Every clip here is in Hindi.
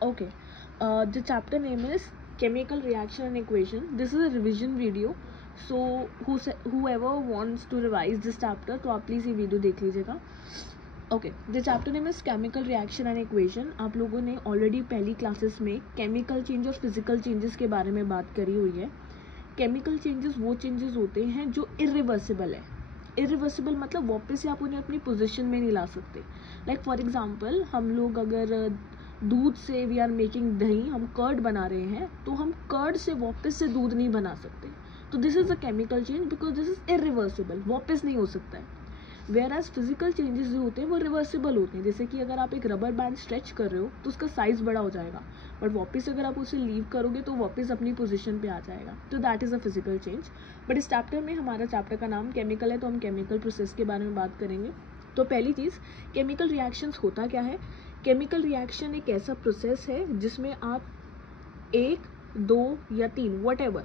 Okay. The chapter name is Chemical Reaction and Equation. This is a revision video. So whoever wants to revise this chapter, तो आप प्लीज़ ये वीडियो देख लीजिएगा. Okay, the chapter name is chemical reaction and equation. आप लोगों ने ऑलरेडी पहली क्लासेस में केमिकल चेंज और फिजिकल चेंजेस के बारे में बात करी हुई है. केमिकल चेंजेस वो चेंजेस होते हैं जो इरिवर्सिबल है. इरिवर्सिबल मतलब वापस से आप उन्हें अपनी पोजीशन में नहीं ला सकते. लाइक फॉर एग्जांपल, हम लोग अगर दूध से वी आर मेकिंग दही, हम कर्ड बना रहे हैं, तो हम कर्ड से वापस से दूध नहीं बना सकते. तो this is a chemical change because this is irreversible, वापस नहीं हो सकता है. वेयर एज फिजिकल चेंजेस जो होते हैं वो रिवर्सिबल होते हैं. जैसे कि अगर आप एक रबर बैंड स्ट्रेच कर रहे हो तो उसका साइज़ बड़ा हो जाएगा, बट वापस अगर आप उसे लीव करोगे तो वापस अपनी पोजीशन पे आ जाएगा. तो that is a physical change. But इस चैप्टर में, हमारा चैप्टर का नाम केमिकल है, तो हम केमिकल प्रोसेस के बारे में बात करेंगे. तो पहली चीज़, केमिकल रिएक्शंस होता क्या है. केमिकल रिएक्शन एक ऐसा प्रोसेस है जिसमें आप 1, 2 या 3 वट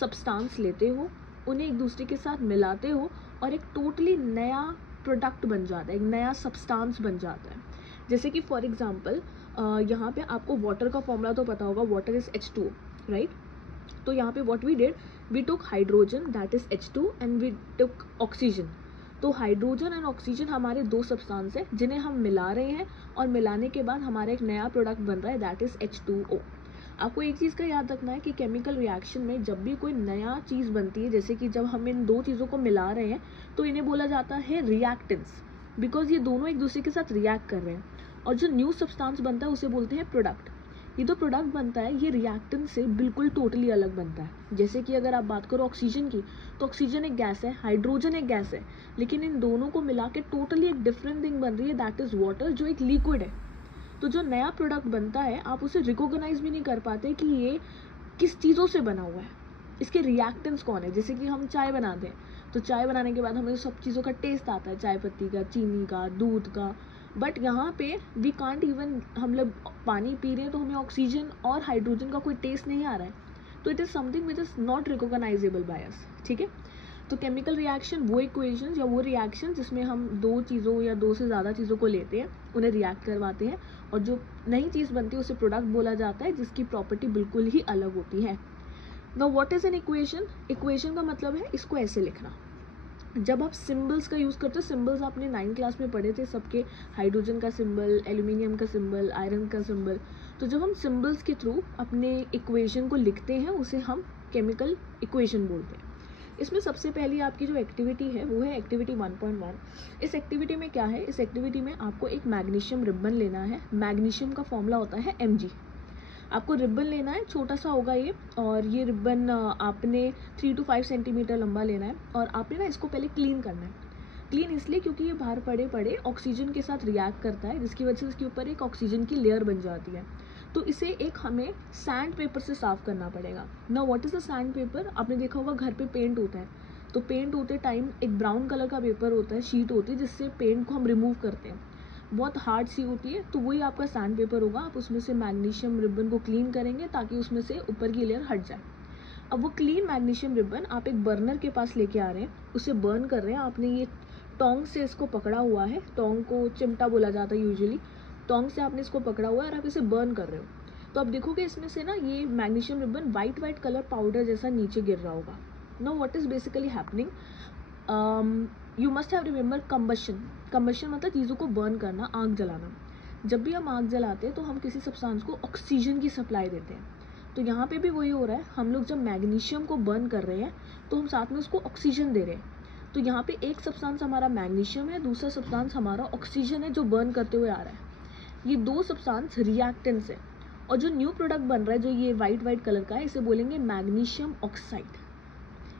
सब्सटेंस लेते हो, उन्हें एक दूसरे के साथ मिलाते हो और एक टोटली नया प्रोडक्ट बन जाता है, एक नया सब्सटेंस बन जाता है. जैसे कि फॉर एग्जांपल, यहाँ पे आपको वाटर का फॉर्मूला तो पता होगा, वाटर इज़ H2O, राइट. तो यहाँ पे what we did, we took hydrogen that is H2 and we took oxygen. तो हाइड्रोजन एंड ऑक्सीजन हमारे दो सब्सटेंस है जिन्हें हम मिला रहे हैं, और मिलाने के बाद हमारा एक नया प्रोडक्ट बन रहा है दैट इज़ H2O. आपको एक चीज़ का याद रखना है कि केमिकल रिएक्शन में जब भी कोई नया चीज़ बनती है, जैसे कि जब हम इन दो चीज़ों को मिला रहे हैं, तो इन्हें बोला जाता है रिएक्टेंट्स, बिकॉज ये दोनों एक दूसरे के साथ रिएक्ट कर रहे हैं. और जो न्यू सब्सटेंस बनता है उसे बोलते हैं प्रोडक्ट. ये जो प्रोडक्ट बनता है ये रिएक्टेंट से बिल्कुल टोटली अलग बनता है. जैसे कि अगर आप बात करो ऑक्सीजन की, तो ऑक्सीजन एक गैस है, हाइड्रोजन एक गैस है, लेकिन इन दोनों को मिला के टोटली एक डिफरेंट थिंग बन रही है दैट इज़ वाटर, जो एक लिक्विड है. तो जो नया प्रोडक्ट बनता है आप उसे रिकॉग्नाइज भी नहीं कर पाते कि ये किस चीज़ों से बना हुआ है, इसके रिएक्टेंट्स कौन है. जैसे कि हम चाय बनाते हैं, तो चाय बनाने के बाद हमें सब चीज़ों का टेस्ट आता है, चाय पत्ती का, चीनी का, दूध का. बट यहाँ पे वी कांट इवन, हम लोग पानी पी रहे हैं तो हमें ऑक्सीजन और हाइड्रोजन का कोई टेस्ट नहीं आ रहा है. तो it is something which is not recognisable by us. ठीक है. तो केमिकल रिएक्शन वो इक्वेशंस या वो रिएक्शन जिसमें हम दो चीज़ों या दो से ज़्यादा चीज़ों को लेते हैं, उन्हें रिएक्ट करवाते हैं, और जो नई चीज़ बनती है उसे प्रोडक्ट बोला जाता है, जिसकी प्रॉपर्टी बिल्कुल ही अलग होती है. Now what is an equation. Equation का मतलब है इसको ऐसे लिखना. जब आप सिम्बल्स का यूज़ करते हो, सिम्बल्स आपने 9th क्लास में पढ़े थे सबके, हाइड्रोजन का सिंबल, एल्यूमिनियम का सिंबल, आयरन का सिंबल. तो जब हम सिम्बल्स के थ्रू अपने इक्वेशन को लिखते हैं उसे हम केमिकल इक्वेशन बोलते हैं. इसमें सबसे पहली आपकी जो एक्टिविटी है वो है एक्टिविटी 1.1. इस एक्टिविटी में क्या है, इस एक्टिविटी में आपको एक मैग्नीशियम रिबन लेना है. मैग्नीशियम का फॉर्मूला होता है Mg. आपको रिबन लेना है, छोटा सा होगा ये, और ये रिबन आपने 3 to 5 सेंटीमीटर लंबा लेना है, और आपने ना इसको पहले क्लीन करना है. क्लीन इसलिए क्योंकि ये बाहर पड़े पड़े ऑक्सीजन के साथ रिएक्ट करता है, जिसकी वजह से इसके ऊपर एक ऑक्सीजन की लेयर बन जाती है. तो इसे एक हमें सैंड पेपर से साफ़ करना पड़ेगा. ना what is the sand paper, आपने देखा होगा घर पे पेंट होता है, तो पेंट होते टाइम एक ब्राउन कलर का पेपर होता है, शीट होती है, जिससे पेंट को हम रिमूव करते हैं. बहुत हार्ड सी होती है, तो वही आपका सैंड पेपर होगा. आप उसमें से मैग्नीशियम रिबन को क्लीन करेंगे ताकि उसमें से ऊपर की लेयर हट जाए. अब वो क्लीन मैग्नीशियम रिबन आप एक बर्नर के पास लेके आ रहे हैं, उसे बर्न कर रहे हैं. आपने ये टोंग से इसको पकड़ा हुआ है, टोंग को चिमटा बोला जाता है यूजुअली. टोंग से आपने इसको पकड़ा हुआ है और आप इसे बर्न कर रहे हो. तो आप देखोगे इसमें से ना ये magnesium ribbon white colour powder जैसा नीचे गिर रहा होगा. Now what is basically happening, you must have remember combustion. Combustion मतलब चीज़ों को बर्न करना, आग जलाना. जब भी हम आग जलाते हैं तो हम किसी सब्सटेंस को ऑक्सीजन की सप्लाई देते हैं. तो यहाँ पे भी वही हो रहा है, हम लोग जब मैग्नीशियम को बर्न कर रहे हैं तो हम साथ में उसको ऑक्सीजन दे रहे हैं. तो यहाँ पे एक सब्सटेंस हमारा मैग्नीशियम है, दूसरा सब्सटेंस हमारा ऑक्सीजन है जो बर्न करते हुए आ रहा है. ये दो सब्सटेंस रिएक्टेंट्स है, और जो न्यू प्रोडक्ट बन रहा है जो ये वाइट कलर का है, इसे बोलेंगे मैग्नीशियम ऑक्साइड.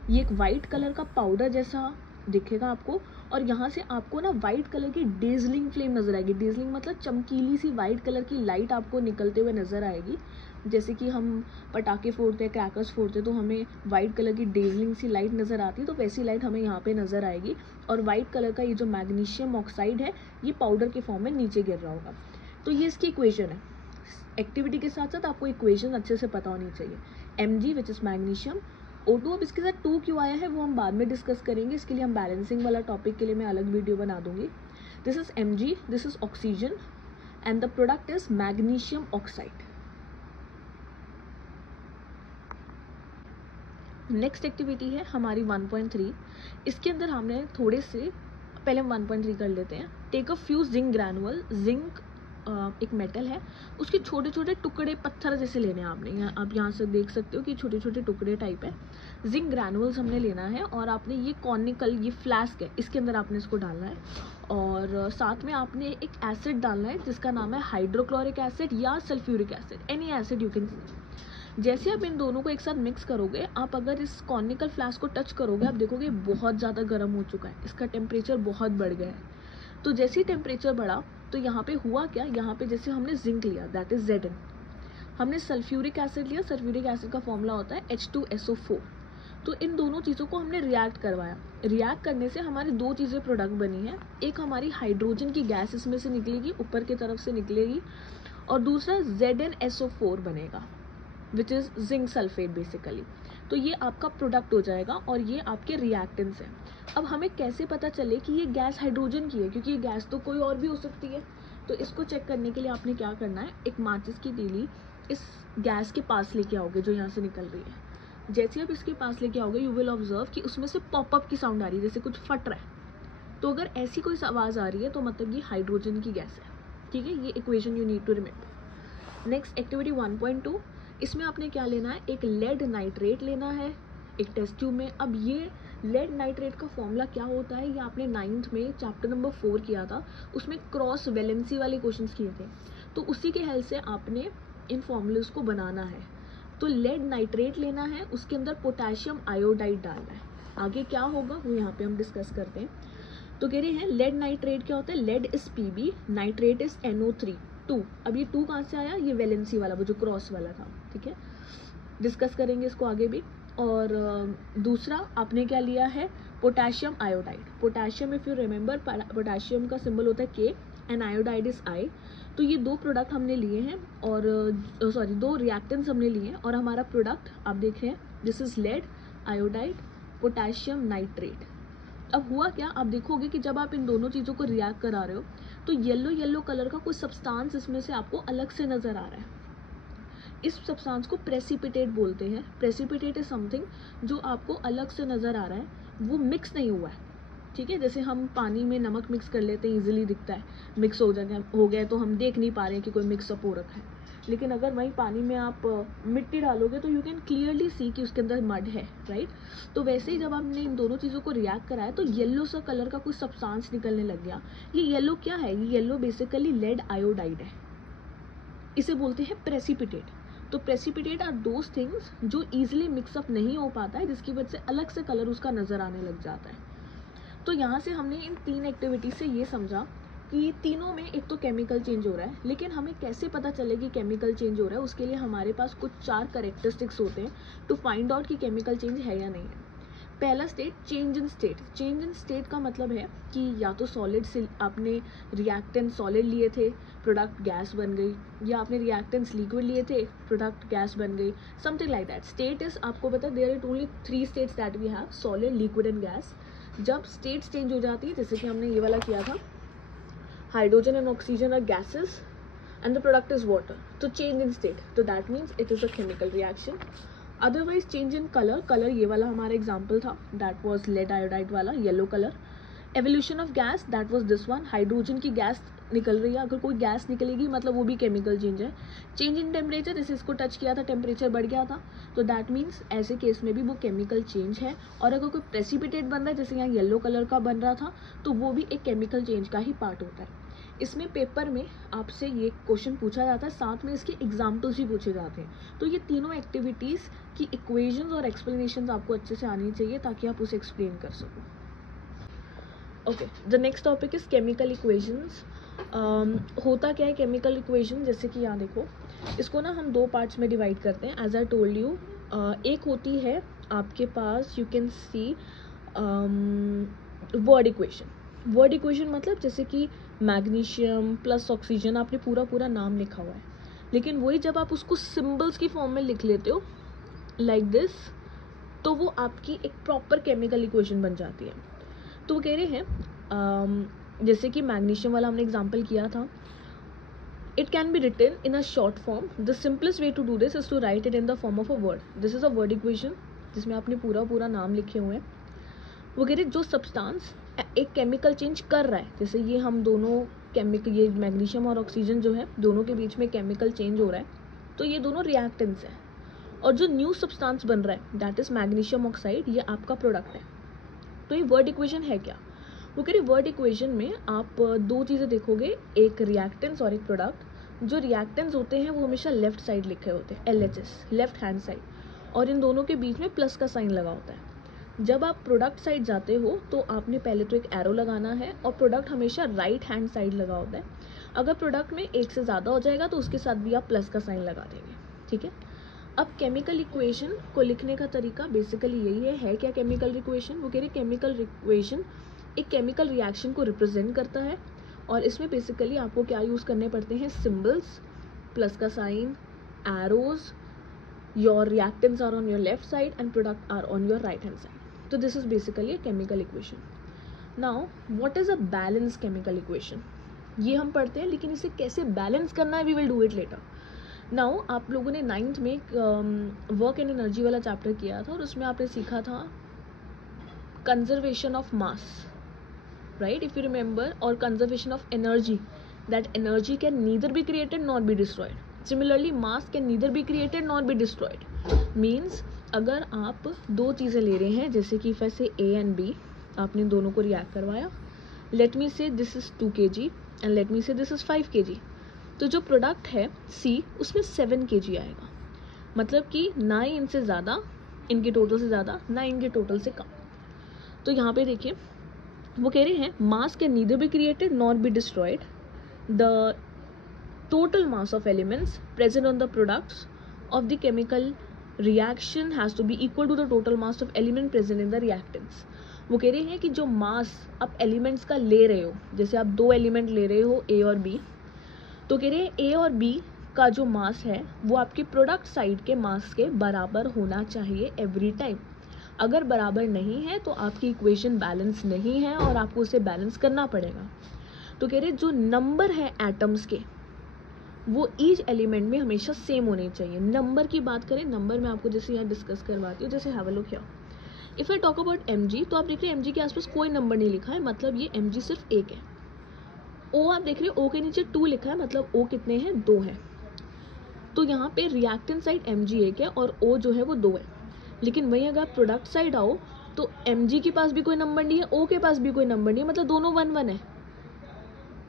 ये एक वाइट कलर का पाउडर जैसा दिखेगा आपको, और यहाँ से आपको ना वाइट कलर की डेजलिंग फ्लेम नज़र आएगी. डेजलिंग मतलब चमकीली सी वाइट कलर की लाइट आपको निकलते हुए नज़र आएगी. जैसे कि हम पटाखे फोड़ते हैं, क्रैकर्स फोड़ते हैं, तो हमें वाइट कलर की डेजलिंग सी लाइट नज़र आती है, तो वैसी लाइट हमें यहाँ पे नज़र आएगी. और वाइट कलर का ये जो मैग्नीशियम ऑक्साइड है ये पाउडर के फॉर्म में नीचे गिर रहा होगा. तो ये इसकी इक्वेशन है. एक्टिविटी के साथ साथ आपको इक्वेशन अच्छे से पता होनी चाहिए. Mg which is magnesium, O2. अब इसके साथ 2 क्यों आया है वो हम बाद में डिस्कस करेंगे, इसके लिए हम बैलेंसिंग वाला टॉपिक के लिए मैं अलग वीडियो बना दूंगी. This is Mg, this is oxygen, and the product is magnesium oxide. Next activity है हमारी 1.3. इसके अंदर हमने थोड़े से पहले हम 1.3 कर लेते हैं. Take a few zinc granule. Zinc एक मेटल है, उसके छोटे छोटे टुकड़े पत्थर जैसे लेने हैं आपने. आप यहाँ से देख सकते हो कि छोटे छोटे टुकड़े टाइप है. जिंक ग्रैनुअल्स हमने लेना है और आपने ये कॉनिकल, ये फ्लास्क है, इसके अंदर आपने इसको डालना है. और साथ में आपने एक एसिड डालना है जिसका नाम है हाइड्रोक्लोरिक एसिड या sulphuric acid, any acid you can. जैसे आप इन दोनों को एक साथ मिक्स करोगे, आप अगर इस कॉनिकल फ्लास्क को टच करोगे, आप देखोगे बहुत ज़्यादा गर्म हो चुका है, इसका टेम्परेचर बहुत बढ़ गया है. तो जैसे ही टेम्परेचर बढ़ा तो यहाँ पे हुआ क्या, यहाँ पे जैसे हमने जिंक लिया, दैट इज Zn. हमने सल्फ्यूरिक एसिड लिया. सल्फ्यूरिक एसिड का फॉर्मूला होता है H2SO4. तो इन दोनों चीज़ों को हमने रिएक्ट करवाया. रिएक्ट करने से हमारी दो चीज़ें प्रोडक्ट बनी है. एक हमारी हाइड्रोजन की गैस इसमें से निकलेगी, ऊपर की तरफ से निकलेगी, और दूसरा ZnSO4 बनेगा, which is zinc sulphate basically. तो ये आपका प्रोडक्ट हो जाएगा और ये आपके रिएक्टेंट्स हैं. अब हमें कैसे पता चले कि ये गैस हाइड्रोजन की है, क्योंकि ये गैस तो कोई और भी हो सकती है. तो इसको चेक करने के लिए आपने क्या करना है, एक माचिस की तीली इस गैस के पास लेके आओगे जो यहाँ से निकल रही है. जैसे आप इसके पास लेके आओगे, यू विल ऑब्जर्व कि उसमें से पॉपअप की साउंड आ रही है, जैसे कुछ फट रहा है. तो अगर ऐसी कोई आवाज़ आ रही है तो मतलब ये हाइड्रोजन की गैस है. ठीक है, ये equation you need to remember. Next activity 1.2. इसमें आपने क्या लेना है, एक लेड नाइट्रेट लेना है एक टेस्ट ट्यूब में. अब ये लेड नाइट्रेट का फॉर्मूला क्या होता है, ये आपने 9th में चैप्टर नंबर 4 किया था, उसमें क्रॉस वैलेंसी वाले क्वेश्चंस किए थे. तो उसी के हेल्प से आपने इन फॉर्मूलेस को बनाना है. तो लेड नाइट्रेट लेना है, उसके अंदर पोटेशियम आयोडाइड डालना है. आगे क्या होगा वो यहाँ पे हम डिस्कस करते हैं. तो कह रहे हैं लेड नाइट्रेट क्या होता है, lead is Pb, nitrate is NO3 2. अब ये 2 कहाँ से आया, ये वैलेंसी वाला, वो जो क्रॉस वाला था. ठीक है, डिस्कस करेंगे इसको आगे भी. और दूसरा आपने क्या लिया है, potassium iodide. Potassium if you remember, potassium का सिंबल होता है K and iodide is I. तो ये दो प्रोडक्ट हमने लिए हैं, और सॉरी दो रिएक्टेंट्स हमने लिए हैं, और हमारा प्रोडक्ट आप देख रहे हैं, this is lead iodide potassium nitrate. अब हुआ क्या, आप देखोगे कि जब आप इन दोनों चीज़ों को रिएक्ट करा रहे हो तो येलो येलो कलर का कोई सब्सटेंस इसमें से आपको अलग से नज़र आ रहा है. इस सब्सटेंस को प्रेसिपिटेट बोलते हैं. प्रेसिपिटेट इज समथिंग जो आपको अलग से नज़र आ रहा है, वो मिक्स नहीं हुआ है. ठीक है, जैसे हम पानी में नमक मिक्स कर लेते हैं, इजीली दिखता है, मिक्स हो गया तो हम देख नहीं पा रहे हैं कि कोई मिक्सअप हो रखा है. लेकिन अगर वहीं पानी में आप मिट्टी डालोगे तो यू कैन क्लियरली सी कि उसके अंदर मड है, राइट. तो वैसे ही जब आपने इन दोनों चीज़ों को रिएक्ट कराया तो येलो सा कलर का कुछ सब्सटेंस निकलने लग गया. ये येलो क्या है, ये येलो बेसिकली लेड आयोडाइड है, इसे बोलते हैं प्रेसिपिटेट. तो प्रेसिपिटेट आर दोज थिंग्स जो ईजिली मिक्सअप नहीं हो पाता है, जिसकी वजह से अलग से कलर उसका नज़र आने लग जाता है. तो यहाँ से हमने इन 3 एक्टिविटीज से ये समझा कि तीनों में एक तो केमिकल चेंज हो रहा है, लेकिन हमें कैसे पता चले कि केमिकल चेंज हो रहा है, उसके लिए हमारे पास कुछ 4 कैरेक्टरिस्टिक्स होते हैं टू फाइंड आउट कि केमिकल चेंज है या नहीं है. पहला state, change in state. Change in state का मतलब है कि या तो सॉलिड से आपने रिएक्टेंट सॉलिड लिए थे, प्रोडक्ट गैस बन गई, या आपने रिएक्टेंट्स लिक्विड लिए थे, प्रोडक्ट गैस बन गई, something like that. State is, आपको पता है, there is only 3 states that we have, solid, liquid and gas. जब स्टेट्स चेंज हो जाती है, जैसे कि हमने ये वाला किया था, hydrogen and oxygen are gases and the product is water, तो चेंज इन स्टेट, तो that means it is a chemical reaction. Otherwise change in colour, colour ये वाला हमारा एग्जाम्पल था, दैट वॉज लेड आयोडाइड वाला, yellow colour. Evolution of gas, that was this one, hydrogen की गैस निकल रही है, अगर कोई गैस निकलेगी मतलब वो भी केमिकल चेंज है. चेंज इन टेम्परेचर, जैसे इसको टच किया था टेम्परेचर बढ़ गया था, तो दैट मीन्स ऐसे केस में भी वो केमिकल चेंज है. और अगर कोई प्रेसिपिटेट बन रहा है, जैसे यहाँ येलो कलर का बन रहा था, तो वो भी एक केमिकल चेंज का ही पार्ट होता है. इसमें पेपर में आपसे ये क्वेश्चन पूछा जाता है, साथ में इसके एग्जाम्पल्स भी पूछे जाते हैं. तो ये तीनों एक्टिविटीज़ की इक्वेशंस और एक्सप्लेनेशंस आपको अच्छे से आनी चाहिए ताकि आप उसे एक्सप्लेन कर सको. Okay, the next topic is chemical equations. होता क्या है केमिकल इक्वेशन, जैसे कि यहाँ देखो, इसको ना हम 2 पार्ट्स में डिवाइड करते हैं. एज आई टोल्ड यू, एक होती है आपके पास, you can see word equation. Word equation मतलब जैसे कि मैग्नीशियम प्लस ऑक्सीजन, आपने पूरा नाम लिखा हुआ है, लेकिन वही जब आप उसको सिंबल्स की फॉर्म में लिख लेते हो लाइक दिस, तो वो आपकी एक प्रॉपर केमिकल इक्वेशन बन जाती है. तो वो कह रहे हैं जैसे कि मैग्नीशियम वाला हमने एग्जांपल किया था, It can be written in a short form. The simplest way to do this is to write it in the form of a word. This is a word equation जिसमें आपने पूरा नाम लिखे हुए हैं. वो कह रहे जो सब्सटेंस एक केमिकल चेंज कर रहा है, जैसे ये हम दोनों केमिकल, ये मैग्नीशियम और ऑक्सीजन जो है दोनों के बीच में केमिकल चेंज हो रहा है, तो ये दोनों रिएक्टेंट्स हैं. और जो न्यू सब्सटेंस बन रहा है दैट इज मैग्नीशियम ऑक्साइड, ये आपका प्रोडक्ट है. तो ये वर्ड इक्वेशन है क्या? वो कह रही वर्ड इक्वेशन में आप दो चीज़ें देखोगे, एक रिएक्टेंस और एक प्रोडक्ट. जो रिएक्टेंस होते हैं वो हमेशा लेफ्ट साइड लिखे होते हैं, LHS, लेफ्ट हैंड साइड, और इन दोनों के बीच में प्लस का साइन लगा होता है. जब आप प्रोडक्ट साइड जाते हो तो आपने पहले तो एक एरो लगाना है, और प्रोडक्ट हमेशा राइट हैंड साइड लगा होता है. अगर प्रोडक्ट में एक से ज़्यादा हो जाएगा तो उसके साथ भी आप प्लस का साइन लगा देंगे. ठीक है. अब केमिकल इक्वेशन को लिखने का तरीका बेसिकली यही है क्या केमिकल इक्वेशन? वो कह रहे केमिकल इक्वेशन एक केमिकल रिएक्शन को रिप्रेजेंट करता है, और इसमें बेसिकली आपको क्या यूज़ करने पड़ते हैं? सिम्बल्स, प्लस का sign, arrows. Your reactants are on your left side and product are on your right hand side. तो this is basically a chemical equation. Now what is a balanced chemical equation? ये हम पढ़ते हैं, लेकिन इसे कैसे बैलेंस करना है we will do it later. Now आप लोगों ने 9th में वर्क एंड एनर्जी वाला चैप्टर किया था, और उसमें आपने सीखा था conservation of mass, right, if you remember, और conservation of energy, that energy can neither be created not be destroyed. Similarly mass can neither be created not be destroyed. Means अगर आप दो चीज़ें ले रहे हैं, जैसे कि वैसे A एंड B, आपने दोनों को रिएक्ट करवाया, लेट मी से this is 2 kg and let me से दिस इज़ 5 kg. तो जो प्रोडक्ट है C उसमें 7 kg आएगा. मतलब कि ना ही इनसे ज़्यादा, इनके टोटल से ज़्यादा, ना इनके टोटल से कम. तो यहाँ पे देखिए वो कह रहे हैं मास can neither be created not be destroyed. The total mass of elements present on the products of the chemical reaction has to be equal to the total mass of element present in the reactants. वो कह रहे हैं कि जो मास आप एलिमेंट्स का ले रहे हो, जैसे आप दो एलिमेंट ले रहे हो A और B, तो कह रहे हैं A और B का जो मास है वो आपके प्रोडक्ट साइड के मास के बराबर होना चाहिए एवरी टाइम. अगर बराबर नहीं है तो आपकी इक्वेशन बैलेंस नहीं है और आपको उसे बैलेंस करना पड़ेगा. तो कह रहे जो नंबर है एटम्स के वो ईच एलिमेंट में हमेशा सेम होने चाहिए. नंबर की बात करें, नंबर में आपको जैसे यहाँ डिस्कस करवाती हूँ, जैसे have a look here. If I talk about Mg, तो आप देख रहे हैं Mg के आसपास कोई नंबर नहीं लिखा है, मतलब ये Mg सिर्फ एक है. O आप देख रहे हैं O के नीचे 2 लिखा है, मतलब O कितने हैं? 2 है. तो यहाँ पे रिएक्टेंट साइड Mg एक है और O जो है वो 2 है. लेकिन वहीं अगर आप प्रोडक्ट साइड आओ तो Mg के पास भी कोई नंबर नहीं है, O के पास भी कोई नंबर नहीं है, मतलब दोनों 1-1 है.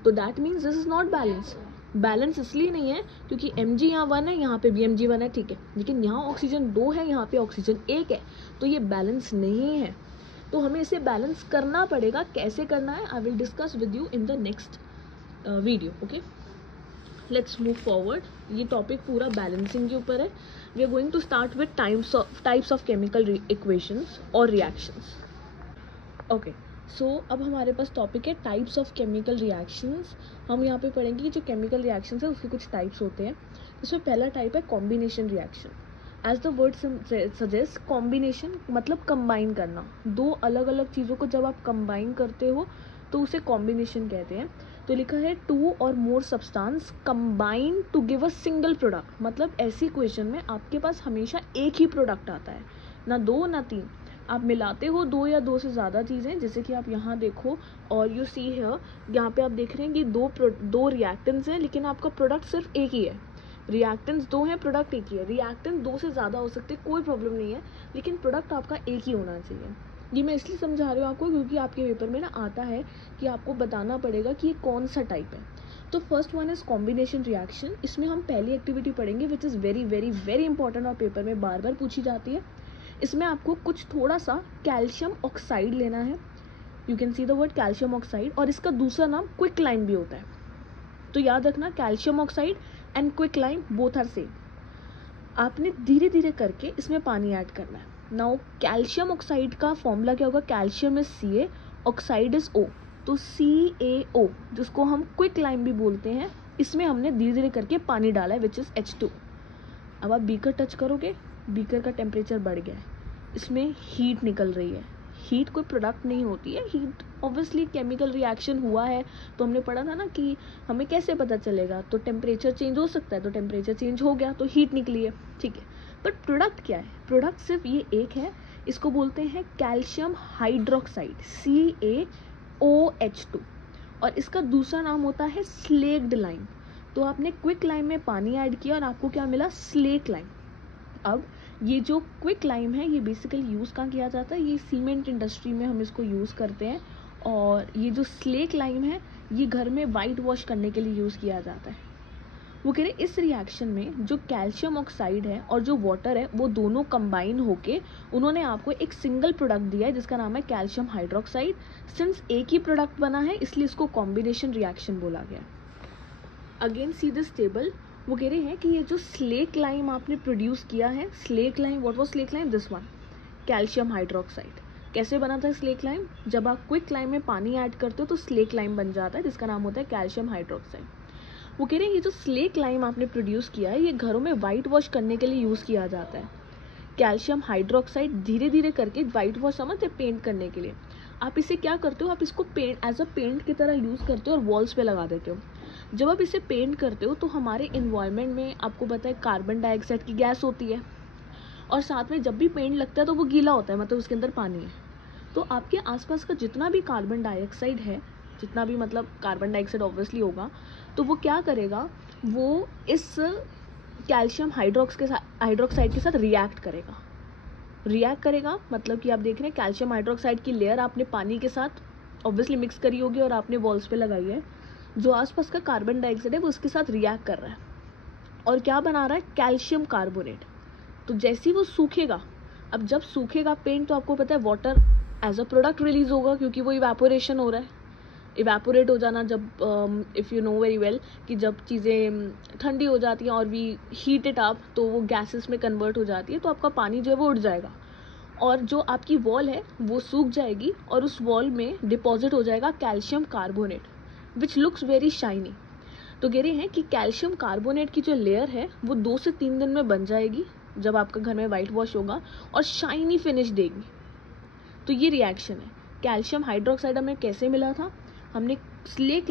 तो that means this is not balance. Balance इसलिए नहीं है क्योंकि Mg यहाँ 1 है, यहाँ पे भी Mg 1 है, ठीक है, लेकिन यहाँ ऑक्सीजन 2 है, यहाँ पे ऑक्सीजन 1 है, तो ये बैलेंस नहीं है. तो हमें इसे बैलेंस करना पड़ेगा. कैसे करना है I will discuss with you in the next video. Okay, let's move forward. ये टॉपिक पूरा बैलेंसिंग के ऊपर है. We are going to start with types of chemical equations और रिएक्शंस. ओके, सो अब हमारे पास टॉपिक है टाइप्स ऑफ केमिकल रिएक्शंस. हम यहाँ पे पढ़ेंगे कि जो केमिकल रिएक्शंस है उसके कुछ टाइप्स होते हैं. इसमें पहला टाइप है combination reaction. As the word suggest, combination मतलब कंबाइन करना. दो अलग अलग चीज़ों को जब आप कंबाइन करते हो तो उसे कॉम्बिनेशन कहते हैं. तो लिखा है 2 और more substance combine to give a single product. मतलब ऐसी इक्वेशन में आपके पास हमेशा एक ही प्रोडक्ट आता है, ना 2 ना 3. आप मिलाते हो 2 या 2 से ज़्यादा चीज़ें, जैसे कि आप यहाँ देखो और यू सी हियर, यहाँ पे आप देख रहे हैं कि दो रिएक्टेंट्स हैं, लेकिन आपका प्रोडक्ट सिर्फ एक ही है. रिएक्टेंट्स 2 हैं, प्रोडक्ट एक ही है. रिएक्टेंट 2 से ज़्यादा हो सकते, कोई प्रॉब्लम नहीं है, लेकिन प्रोडक्ट आपका एक ही होना चाहिए. ये मैं इसलिए समझा रही हूँ आपको क्योंकि आपके पेपर में ना आता है कि आपको बताना पड़ेगा कि ये कौन सा टाइप है. तो first one is combination reaction. इसमें हम पहली एक्टिविटी पढ़ेंगे which is very very very important और पेपर में बार बार पूछी जाती है. इसमें आपको कुछ थोड़ा सा कैल्शियम ऑक्साइड लेना है. You can see the word calcium oxide, और इसका दूसरा नाम क्विक लाइम भी होता है. तो याद रखना calcium oxide and quick lime both are same. आपने धीरे धीरे करके इसमें पानी ऐड करना है. नाउ कैल्शियम ऑक्साइड का फॉर्मूला क्या होगा? Calcium is Ca, oxide is O. तो CaO जिसको हम क्विक लाइम भी बोलते हैं, इसमें हमने धीरे धीरे करके पानी डाला है विच इज़ H2. अब आप बीकर टच करोगे, बीकर का टेम्परेचर बढ़ गया है, इसमें हीट निकल रही है. हीट कोई प्रोडक्ट नहीं होती है, हीट ऑब्वियसली केमिकल रिएक्शन हुआ है, तो हमने पढ़ा था ना कि हमें कैसे पता चलेगा, तो टेम्परेचर चेंज हो सकता है, तो टेम्परेचर चेंज हो गया तो हीट निकली है, ठीक है। बट प्रोडक्ट क्या है? प्रोडक्ट सिर्फ ये एक है, इसको बोलते हैं कैल्शियम हाइड्रोक्साइड, CaOH2, और इसका दूसरा नाम होता है स्लेक्ड लाइम। तो आपने क्विक लाइम में पानी ऐड किया और आपको क्या मिला? Slack lime. अब ये जो क्विक लाइम है ये बेसिकली यूज़ कहाँ किया जाता है? ये सीमेंट इंडस्ट्री में हम इसको यूज़ करते हैं, और ये जो स्लेक लाइम है ये घर में वाइट वॉश करने के लिए यूज़ किया जाता है। वो कह रहे इस रिएक्शन में जो कैल्शियम ऑक्साइड है और जो वाटर है वो दोनों कंबाइन होके उन्होंने आपको एक सिंगल प्रोडक्ट दिया है जिसका नाम है कैल्शियम हाइड्रोक्साइड। सिंस एक ही प्रोडक्ट बना है इसलिए इसको कॉम्बिनेशन रिएक्शन बोला गया। Again see this table. वो कह रहे हैं कि ये जो स्लेक लाइम आपने प्रोड्यूस किया है, slack lime, what was slack lime? This one, calcium hydroxide. कैसे बना था स्लेक लाइम? जब आप क्विक लाइम में पानी ऐड करते हो तो स्लेक लाइम बन जाता है जिसका नाम होता है कैल्शियम हाइड्रोक्साइड। वो कह रहे हैं ये जो स्लेक लाइम आपने प्रोड्यूस किया है ये घरों में वाइट वॉश करने के लिए यूज़ किया जाता है। कैल्शियम हाइड्रोक्साइड धीरे धीरे करके वाइट वॉश समझते पेंट करने के लिए। आप इसे क्या करते हो? आप इसको पेंट एज अ पेंट की तरह यूज़ करते हो और वॉल्स पे लगा देते हो। जब आप इसे पेंट करते हो तो हमारे इन्वायरमेंट में आपको पता है कार्बन डाइऑक्साइड की गैस होती है, और साथ में जब भी पेंट लगता है तो वो गीला होता है, मतलब उसके अंदर पानी है। तो आपके आसपास का जितना भी कार्बन डाइऑक्साइड है, जितना भी मतलब कार्बन डाइऑक्साइड ऑब्वियसली होगा, तो वो क्या करेगा? वो इस कैल्शियम हाइड्रोक्साइड के साथ रिएक्ट करेगा। मतलब कि आप देख रहे हैं कैल्शियम हाइड्रोक्साइड की लेयर आपने पानी के साथ ऑब्वियसली मिक्स करी होगी और आपने वॉल्स पे लगाई है। जो आसपास का कार्बन डाइऑक्साइड है वो उसके साथ रिएक्ट कर रहा है और क्या बना रहा है? Calcium carbonate. तो जैसे ही वो सूखेगा, अब जब सूखेगा पेंट तो आपको पता है water as a product release होगा क्योंकि वो इवेपोरेशन हो रहा है। इवेपोरेट हो जाना, जब if you know very well कि जब चीज़ें ठंडी हो जाती हैं और वी हीट इट अप तो वो गैसेस में कन्वर्ट हो जाती है, तो आपका पानी जो है वो उड़ जाएगा और जो आपकी वॉल है वो सूख जाएगी और उस वॉल में डिपॉजिट हो जाएगा calcium carbonate which looks very shiny. तो कह रहे हैं कि कैल्शियम कार्बोनेट की जो लेयर है वो 2 से 3 दिन में बन जाएगी जब आपका घर में वाइट वॉश होगा और शाइनी फिनिश देगी। तो ये रिएक्शन है। कैल्शियम हाइड्रोक्साइड हमें कैसे मिला था? हमने क्विक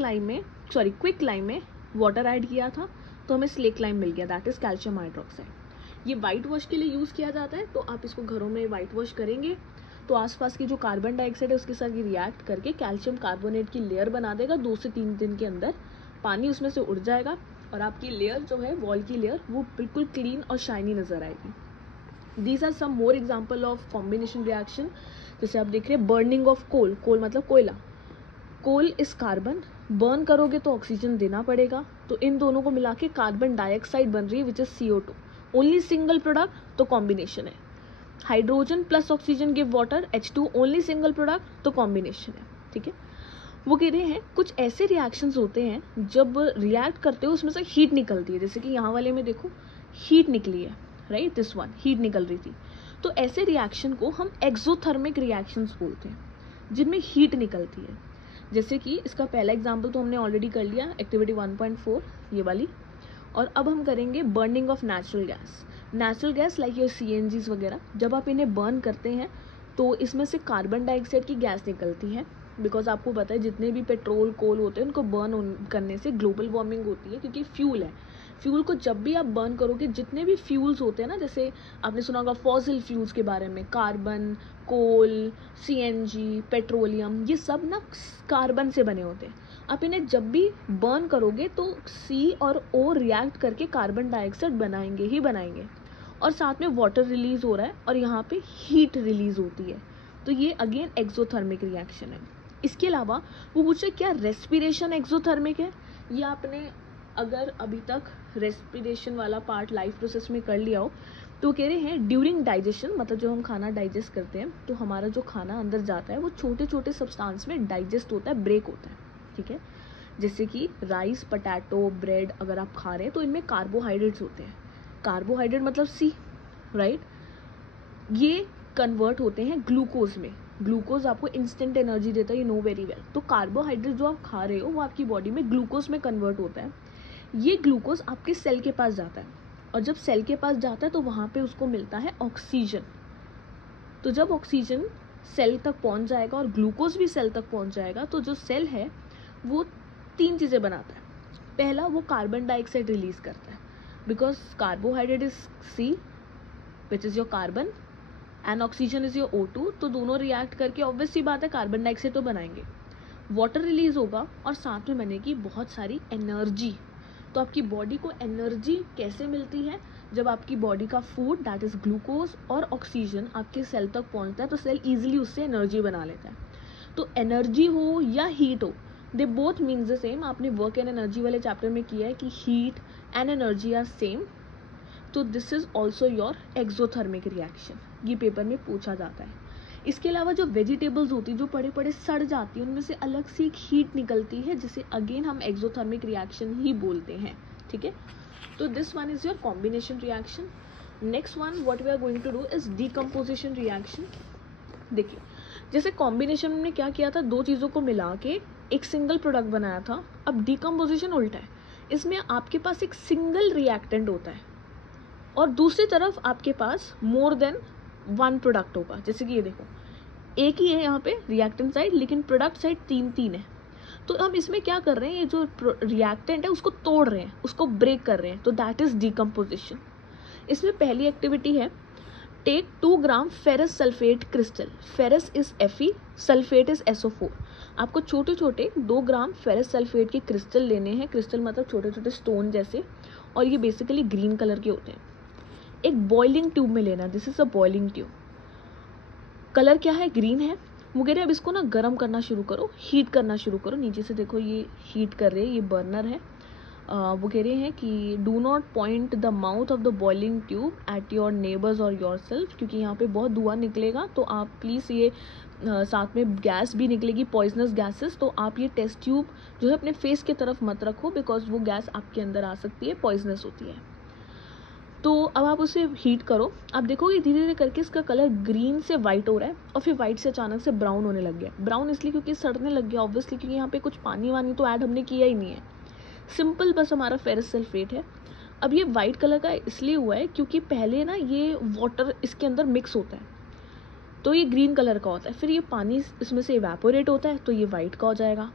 लाइम में वाटर ऐड किया था तो हमें स्लेक लाइम मिल गया, दैट इज कैल्शियम हाइड्रोक्साइड। ये वाइट वॉश के लिए यूज़ किया जाता है, तो आप इसको घरों में वाइट वॉश करेंगे तो आसपास की जो कार्बन डाइऑक्साइड है उसके साथ ये रिएक्ट करके कैल्शियम कार्बोनेट की लेयर बना देगा। 2 से 3 दिन के अंदर पानी उसमें से उड़ जाएगा और आपकी लेयर जो है वॉल की लेयर वो बिल्कुल क्लीन और शाइनी नजर आएगी। These are some more example of combination reaction. जैसे आप देख रहे हैं बर्निंग ऑफ कोल, कोल मतलब कोयला, कोल इस कार्बन, बर्न करोगे तो ऑक्सीजन देना पड़ेगा, तो इन दोनों को मिला के कार्बन डाइऑक्साइड बन रही है which is CO2। Only single product तो कॉम्बिनेशन है। Hydrogen plus oxygen give water H2, only single product तो कॉम्बिनेशन है, ठीक है। वो कह रहे हैं कुछ ऐसे रिएक्शंस होते हैं जब रिएक्ट करते हो उसमें से हीट निकलती है, जैसे कि यहाँ वाले में देखो हीट निकली है, राइट, दिस वन हीट निकल रही थी। तो ऐसे रिएक्शन को हम एक्सोथर्मिक रिएक्शंस बोलते हैं जिनमें हीट निकलती है। जैसे कि इसका पहला एग्जाम्पल तो हमने ऑलरेडी कर लिया, एक्टिविटी 1.4 ये वाली। और अब हम करेंगे burning of natural gas like your CNGs वगैरह। जब आप इन्हें बर्न करते हैं तो इसमें से कार्बन डाइऑक्साइड की गैस निकलती है, बिकॉज आपको पता है जितने भी पेट्रोल कोल होते हैं उनको बर्न करने से ग्लोबल वार्मिंग होती है क्योंकि फ्यूल है। फ्यूल को जब भी आप बर्न करोगे, जितने भी फ्यूल्स होते हैं ना, जैसे आपने सुना होगा फॉसिल फ्यूल्स के बारे में, कार्बन, कोल, CNG, पेट्रोलियम, ये सब ना कार्बन से बने होते हैं। आप इन्हें जब भी बर्न करोगे तो C और O रिएक्ट करके कार्बन डाइऑक्साइड बनाएंगे ही बनाएंगे, और साथ में वाटर रिलीज हो रहा है और यहाँ पे हीट रिलीज होती है। तो ये अगेन एक्सोथर्मिक रिएक्शन है। इसके अलावा वो पूछे क्या रेस्पिरेशन एक्सोथर्मिक है? ये आपने अगर अभी तक रेस्पिरेशन वाला पार्ट लाइफ प्रोसेस में कर लिया हो तो कह रहे हैं ड्यूरिंग डाइजेशन, मतलब जब हम खाना डाइजेस्ट करते हैं तो हमारा जो खाना अंदर जाता है वो छोटे छोटे सब्सटेंस में डाइजेस्ट होता है, ब्रेक होता है, ठीक है। जैसे कि राइस, पोटैटो, ब्रेड अगर आप खा रहे हैं तो इनमें कार्बोहाइड्रेट्स होते हैं। कार्बोहाइड्रेट मतलब C, राइट। ये कन्वर्ट होते हैं ग्लूकोज में। ग्लूकोज आपको इंस्टेंट एनर्जी देता है, यू नो वेरी वेल। तो कार्बोहाइड्रेट जो आप खा रहे हो वो आपकी बॉडी में ग्लूकोज में कन्वर्ट होता है। ये ग्लूकोज आपके सेल के पास जाता है और जब सेल के पास जाता है तो वहाँ पे उसको मिलता है ऑक्सीजन। तो जब ऑक्सीजन सेल तक पहुंच जाएगा और ग्लूकोज भी सेल तक पहुंच जाएगा, तो जो सेल है वो 3 चीज़ें बनाता है. पहला, वो कार्बन डाइऑक्साइड रिलीज करता है, because carbohydrate is C which is your carbon and oxygen is your O2. तो दोनों रिएक्ट करके ऑब्वियस सी बात है कार्बन डाइऑक्साइड तो बनाएंगे. वाटर रिलीज होगा और साथ में बनेगी बहुत सारी एनर्जी. तो आपकी बॉडी को एनर्जी कैसे मिलती है? जब आपकी बॉडी का फूड दैट इज़ ग्लूकोज और ऑक्सीजन आपके सेल तक पहुंचता है तो सेल ईजिली उससे एनर्जी बना लेता है. तो एनर्जी हो या हीट हो, they both means the same. आपने वर्क एंड एनर्जी वाले चैप्टर में किया है कि heat and energy are same. तो this is also your exothermic reaction. ये पेपर में पूछा जाता है. इसके अलावा जो वेजिटेबल्स होती है जो पड़े पड़े सड़ जाती है, उनमें से अलग से एक हीट निकलती है जिसे अगेन हम एक्सोथर्मिक रिएक्शन ही बोलते हैं. ठीक है, तो this one is your combination reaction. Next one what we are going to do is decomposition reaction. देखिए, जैसे कॉम्बिनेशन में क्या किया था, 2 चीज़ों को मिला के एक सिंगल प्रोडक्ट बनाया था. अब डीकम्पोजिशन उल्टा है. इसमें आपके पास एक सिंगल रिएक्टेंट होता है और दूसरी तरफ आपके पास मोर देन 1 प्रोडक्ट होगा. जैसे कि ये देखो, एक ही है यहाँ पे रिएक्टेंट साइड, लेकिन प्रोडक्ट साइड 3 है. तो हम इसमें क्या कर रहे हैं, ये जो रिएक्टेंट है उसको तोड़ रहे हैं, उसको ब्रेक कर रहे हैं. तो दैट इज डीकम्पोजिशन. इसमें पहली एक्टिविटी है, take 2 gram ferrous sulphate crystal. Ferrous is Fe, sulphate is SO4. आपको छोटे छोटे 2 ग्राम फेरस सल्फेट के क्रिस्टल लेने हैं. क्रिस्टल मतलब छोटे छोटे स्टोन जैसे, और ये बेसिकली ग्रीन कलर के होते हैं. एक बॉइलिंग ट्यूब में लेना. This is a boiling tube. Colour क्या है, ग्रीन है. वो कह रहे हैं अब इसको ना गर्म करना शुरू करो, हीट करना शुरू करो. नीचे से देखो ये हीट कर रहे हैं, ये बर्नर है. वो कह रहे हैं कि do not point the mouth of the boiling tube at your neighbours और योर सेल्फ, क्योंकि यहाँ पे बहुत धुआं निकलेगा. तो आप प्लीज़ ये साथ में गैस भी निकलेगी, पॉइजनस गैसेस. तो आप ये टेस्ट ट्यूब जो है अपने फेस की तरफ मत रखो, बिकॉज वो गैस आपके अंदर आ सकती है, पॉइजनस होती है. तो अब आप उसे हीट करो. आप देखोगे धीरे धीरे करके इसका कलर ग्रीन से वाइट हो रहा है और फिर वाइट से अचानक से ब्राउन होने लग गया. ब्राउन इसलिए क्योंकि सड़ने लग गया ऑब्वियसली, क्योंकि यहाँ पे कुछ पानी वानी तो ऐड हमने किया ही नहीं है. सिंपल बस हमारा फेरस सल्फेट है. अब ये वाइट कलर का इसलिए हुआ है क्योंकि पहले ना ये वाटर इसके अंदर मिक्स होता है तो ये ग्रीन कलर का होता है. फिर ये पानी इसमें से इवेपोरेट होता है तो ये वाइट का हो जाएगा.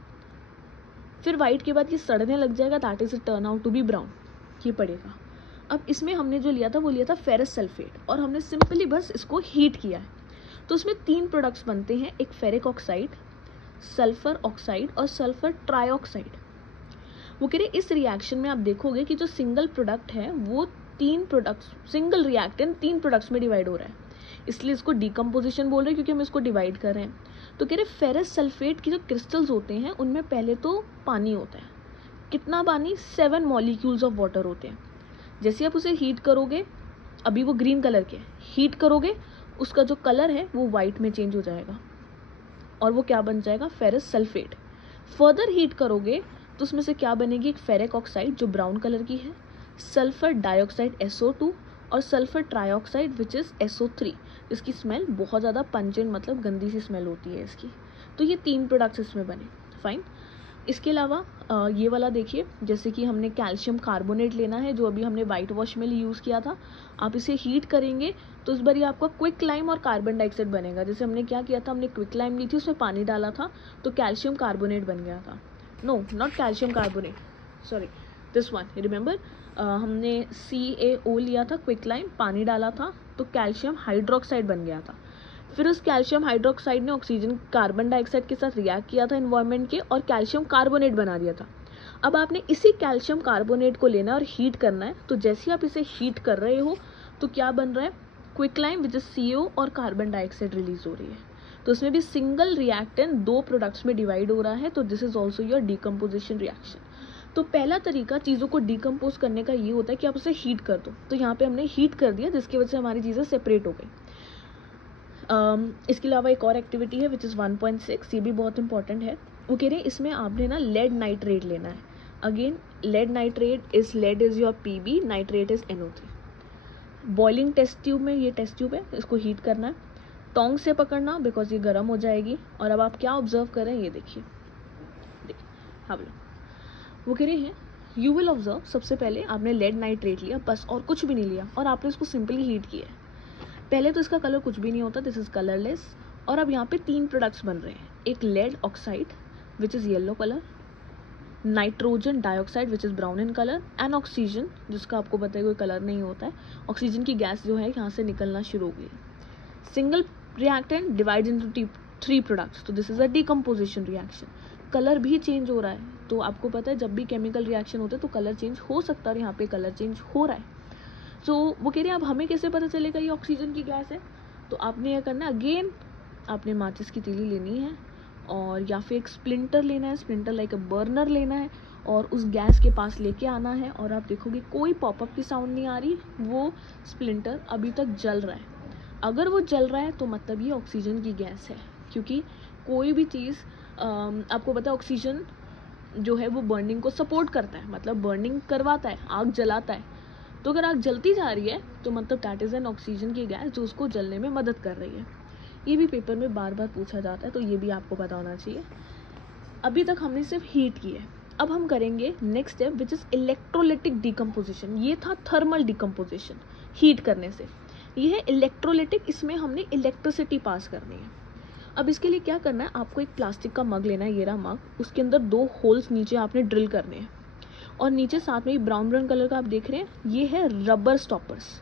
फिर वाइट के बाद ये सड़ने लग जाएगा, that is turn out to be brown. ये पड़ेगा. अब इसमें हमने जो लिया था वो लिया था फेरस सल्फेट और हमने सिंपली बस इसको हीट किया है. तो इसमें 3 प्रोडक्ट्स बनते हैं, एक फेरिक ऑक्साइड, सल्फर ऑक्साइड और सल्फर ट्राइऑक्साइड. वो कह रहे इस रिएक्शन में आप देखोगे कि जो सिंगल प्रोडक्ट है वो 3 प्रोडक्ट्स, सिंगल रिएक्टेंट 3 प्रोडक्ट्स में डिवाइड हो रहा है, इसलिए इसको डीकम्पोजिशन बोल रहे हैं क्योंकि हम इसको डिवाइड कर रहे हैं. तो कह रहे फेरस सल्फेट की जो क्रिस्टल्स होते हैं उनमें पहले तो पानी होता है. कितना पानी? 7 मॉलिक्यूल्स ऑफ वाटर होते हैं. जैसे आप उसे हीट करोगे, अभी वो ग्रीन कलर के, हीट करोगे उसका जो कलर है वो वाइट में चेंज हो जाएगा और वो क्या बन जाएगा? Ferrous sulphate. फर्दर हीट करोगे तो उसमें से क्या बनेगी? एक फेरिक ऑक्साइड जो ब्राउन कलर की है, सल्फर डाइऑक्साइड SO2 और sulphur trioxide which is SO3. इसकी स्मेल बहुत ज़्यादा पंजेंट, मतलब गंदी सी स्मेल होती है इसकी. तो ये 3 प्रोडक्ट्स इसमें बने. फाइन. इसके अलावा ये वाला देखिए, जैसे कि हमने कैल्शियम कार्बोनेट लेना है जो अभी हमने वाइट वॉश में यूज़ किया था. आप इसे हीट करेंगे तो इस बार ये आपका क्विक लाइम और कार्बन डाइऑक्साइड बनेगा. जैसे हमने क्या किया था, हमने क्विक लाइम ली थी, उसमें पानी डाला था तो कैल्शियम कार्बोनेट बन गया था. No, not calcium carbonate, sorry, this one. Remember, हमने CaO लिया था, क्विक लाइम, पानी डाला था तो कैल्शियम हाइड्रोक्साइड बन गया था. फिर उस कैल्शियम हाइड्रोक्साइड ने ऑक्सीजन कार्बन डाइऑक्साइड के साथ रिएक्ट किया था एनवायरनमेंट के और कैल्शियम कार्बोनेट बना दिया था. अब आपने इसी कैल्शियम कार्बोनेट को लेना और हीट करना है. तो जैसे ही आप इसे हीट कर रहे हो तो क्या बन रहा है? Quick lime which is CO और कार्बन डाइऑक्साइड रिलीज हो रही है. तो उसमें भी सिंगल रिएक्टेंट 2 प्रोडक्ट्स में डिवाइड हो रहा है. तो this is also your decomposition reaction. तो पहला तरीका चीज़ों को डीकम्पोज करने का ये होता है कि आप उसे हीट कर दो. तो यहाँ पे हमने हीट कर दिया जिसकी वजह से हमारी चीज़ें सेपरेट हो गई. इसके अलावा एक और एक्टिविटी है विच इज़ 1.6. ये भी बहुत इंपॉर्टेंट है. वो कह रहे हैं इसमें आपने ना लेड नाइट्रेट लेना है. Again lead nitrate is, lead is your Pb, nitrate is NO3. Boiling test tube में, ये टेस्ट ट्यूब है, इसको हीट करना है. टोंग से पकड़ना बिकॉज ये गर्म हो जाएगी. और अब आप क्या ऑब्जर्व करें, ये देखिए, हाँ बोलो. वो कह रहे हैं यू विल ऑब्जर्व, सबसे पहले आपने लेड नाइट्रेट लिया बस, और कुछ भी नहीं लिया, और आपने इसको सिंपली हीट किया है. पहले तो इसका कलर कुछ भी नहीं होता, दिस इज़ कलरलेस. और अब यहाँ पे 3 प्रोडक्ट्स बन रहे हैं, एक lead oxide which is yellow colour, nitrogen dioxide which is brown in colour, and oxygen जिसका आपको पता है कोई कलर नहीं होता है, ऑक्सीजन की गैस जो है यहाँ से निकलना शुरू हो गई। Single reactant divide into 3 products, तो this is a decomposition reaction. Colour भी चेंज हो रहा है, तो आपको पता है जब भी केमिकल रिएक्शन होता है तो कलर चेंज हो सकता है, और यहाँ पे कलर चेंज हो रहा है। तो वो कह रहे हैं अब हमें कैसे पता चलेगा ये ऑक्सीजन की गैस है, तो आपने यह करना है, अगेन आपने माचिस की तीली लेनी है और या फिर एक स्प्लिंटर लेना है, स्प्लिंटर लाइक अ बर्नर लेना है, और उस गैस के पास लेके आना है, और आप देखोगे कोई पॉपअप की साउंड नहीं आ रही, वो स्प्लिंटर अभी तक जल रहा है। अगर वो जल रहा है तो मतलब ये ऑक्सीजन की गैस है, क्योंकि कोई भी चीज़ आपको पता है ऑक्सीजन जो है वो बर्निंग को सपोर्ट करता है, मतलब बर्निंग करवाता है, आग जलाता है। तो अगर आग जलती जा रही है तो मतलब दैट इज़ एन ऑक्सीजन की गैस जो उसको जलने में मदद कर रही है। ये भी पेपर में बार बार पूछा जाता है, तो ये भी आपको पता होना चाहिए। अभी तक हमने सिर्फ हीट की है, अब हम करेंगे next step which is electrolytic decomposition. ये था थर्मल डिकम्पोजिशन, हीट करने से। ये है इलेक्ट्रोलिटिक, इसमें हमने इलेक्ट्रिसिटी पास करनी है। अब इसके लिए क्या करना है, आपको एक प्लास्टिक का मग लेना है, ये रहा मग, उसके अंदर 2 होल्स नीचे आपने ड्रिल करने हैं, और नीचे साथ में ब्राउन कलर का आप देख रहे हैं, ये है रबर स्टॉपर्स।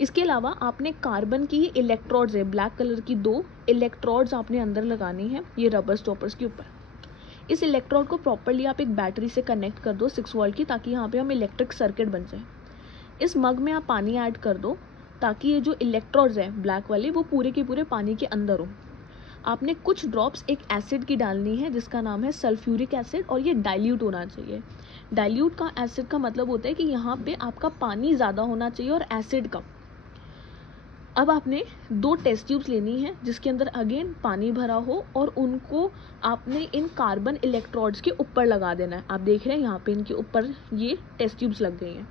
इसके अलावा आपने कार्बन की इलेक्ट्रोड्स है, ब्लैक कलर की 2 इलेक्ट्रोड्स आपने अंदर लगानी है ये रबर स्टॉपर्स के ऊपर। इस इलेक्ट्रोड को प्रॉपरली आप एक बैटरी से कनेक्ट कर दो 6 वोल्ट की, ताकि यहाँ पे हम इलेक्ट्रिक सर्किट बन जाए। इस मग में आप पानी ऐड कर दो, ताकि ये जो इलेक्ट्रोड्स है ब्लैक वाले वो पूरे के पूरे पानी के अंदर हो। आपने कुछ ड्रॉप्स एक एसिड की डालनी है जिसका नाम है सल्फ्यूरिक एसिड, और ये डाइल्यूट होना चाहिए। डाइल्यूट का एसिड का मतलब होता है कि यहाँ पे आपका पानी ज़्यादा होना चाहिए और एसिड कम। अब आपने 2 टेस्ट ट्यूब्स लेनी है जिसके अंदर अगेन पानी भरा हो, और उनको आपने इन कार्बन इलेक्ट्रोड्स के ऊपर लगा देना है। आप देख रहे हैं यहाँ पे इनके ऊपर ये टेस्ट ट्यूब्स लग गई हैं।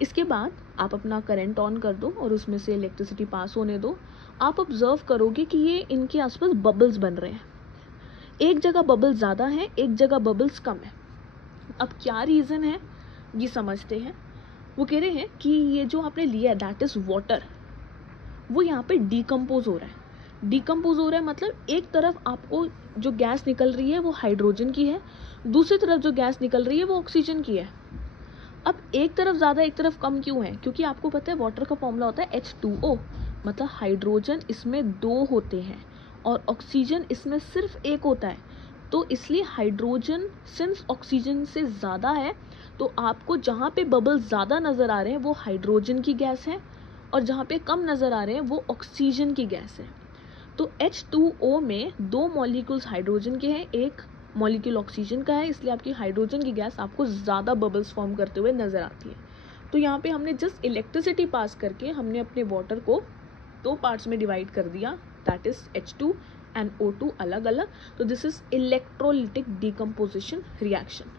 इसके बाद आप अपना करंट ऑन कर दो और उसमें से इलेक्ट्रिसिटी पास होने दो। आप ऑब्जर्व करोगे कि ये इनके आसपास बबल्स बन रहे हैं, एक जगह बबल्स ज़्यादा हैं, एक जगह बबल्स कम है। अब क्या रीज़न है ये समझते हैं। वो कह रहे हैं कि ये जो आपने लिया है दैट इज़ वाटर, वो यहाँ पे डिकम्पोज हो रहा है। डिकम्पोज हो रहा है मतलब एक तरफ आपको जो गैस निकल रही है वो हाइड्रोजन की है, दूसरी तरफ जो गैस निकल रही है वो ऑक्सीजन की है। अब एक तरफ ज़्यादा एक तरफ कम क्यों है, क्योंकि आपको पता है वाटर का फॉर्मूला होता है H2O, मतलब हाइड्रोजन इसमें 2 होते हैं और ऑक्सीजन इसमें सिर्फ 1 होता है। तो इसलिए हाइड्रोजन सिंस ऑक्सीजन से ज़्यादा है, तो आपको जहाँ पे बबल्स ज़्यादा नज़र आ रहे हैं वो हाइड्रोजन की गैस है, और जहाँ पे कम नज़र आ रहे हैं वो ऑक्सीजन की गैस है। तो H2O में 2 मॉलिक्यूल्स हाइड्रोजन के हैं, एक मॉलिक्यूल ऑक्सीजन का है, इसलिए आपकी हाइड्रोजन की गैस आपको ज़्यादा बबल्स फॉर्म करते हुए नज़र आती है। तो यहाँ पे हमने जस्ट इलेक्ट्रिसिटी पास करके हमने अपने वाटर को 2 पार्ट्स में डिवाइड कर दिया, that is H2 and O2 अलग अलग। तो this is electrolytic decomposition reaction.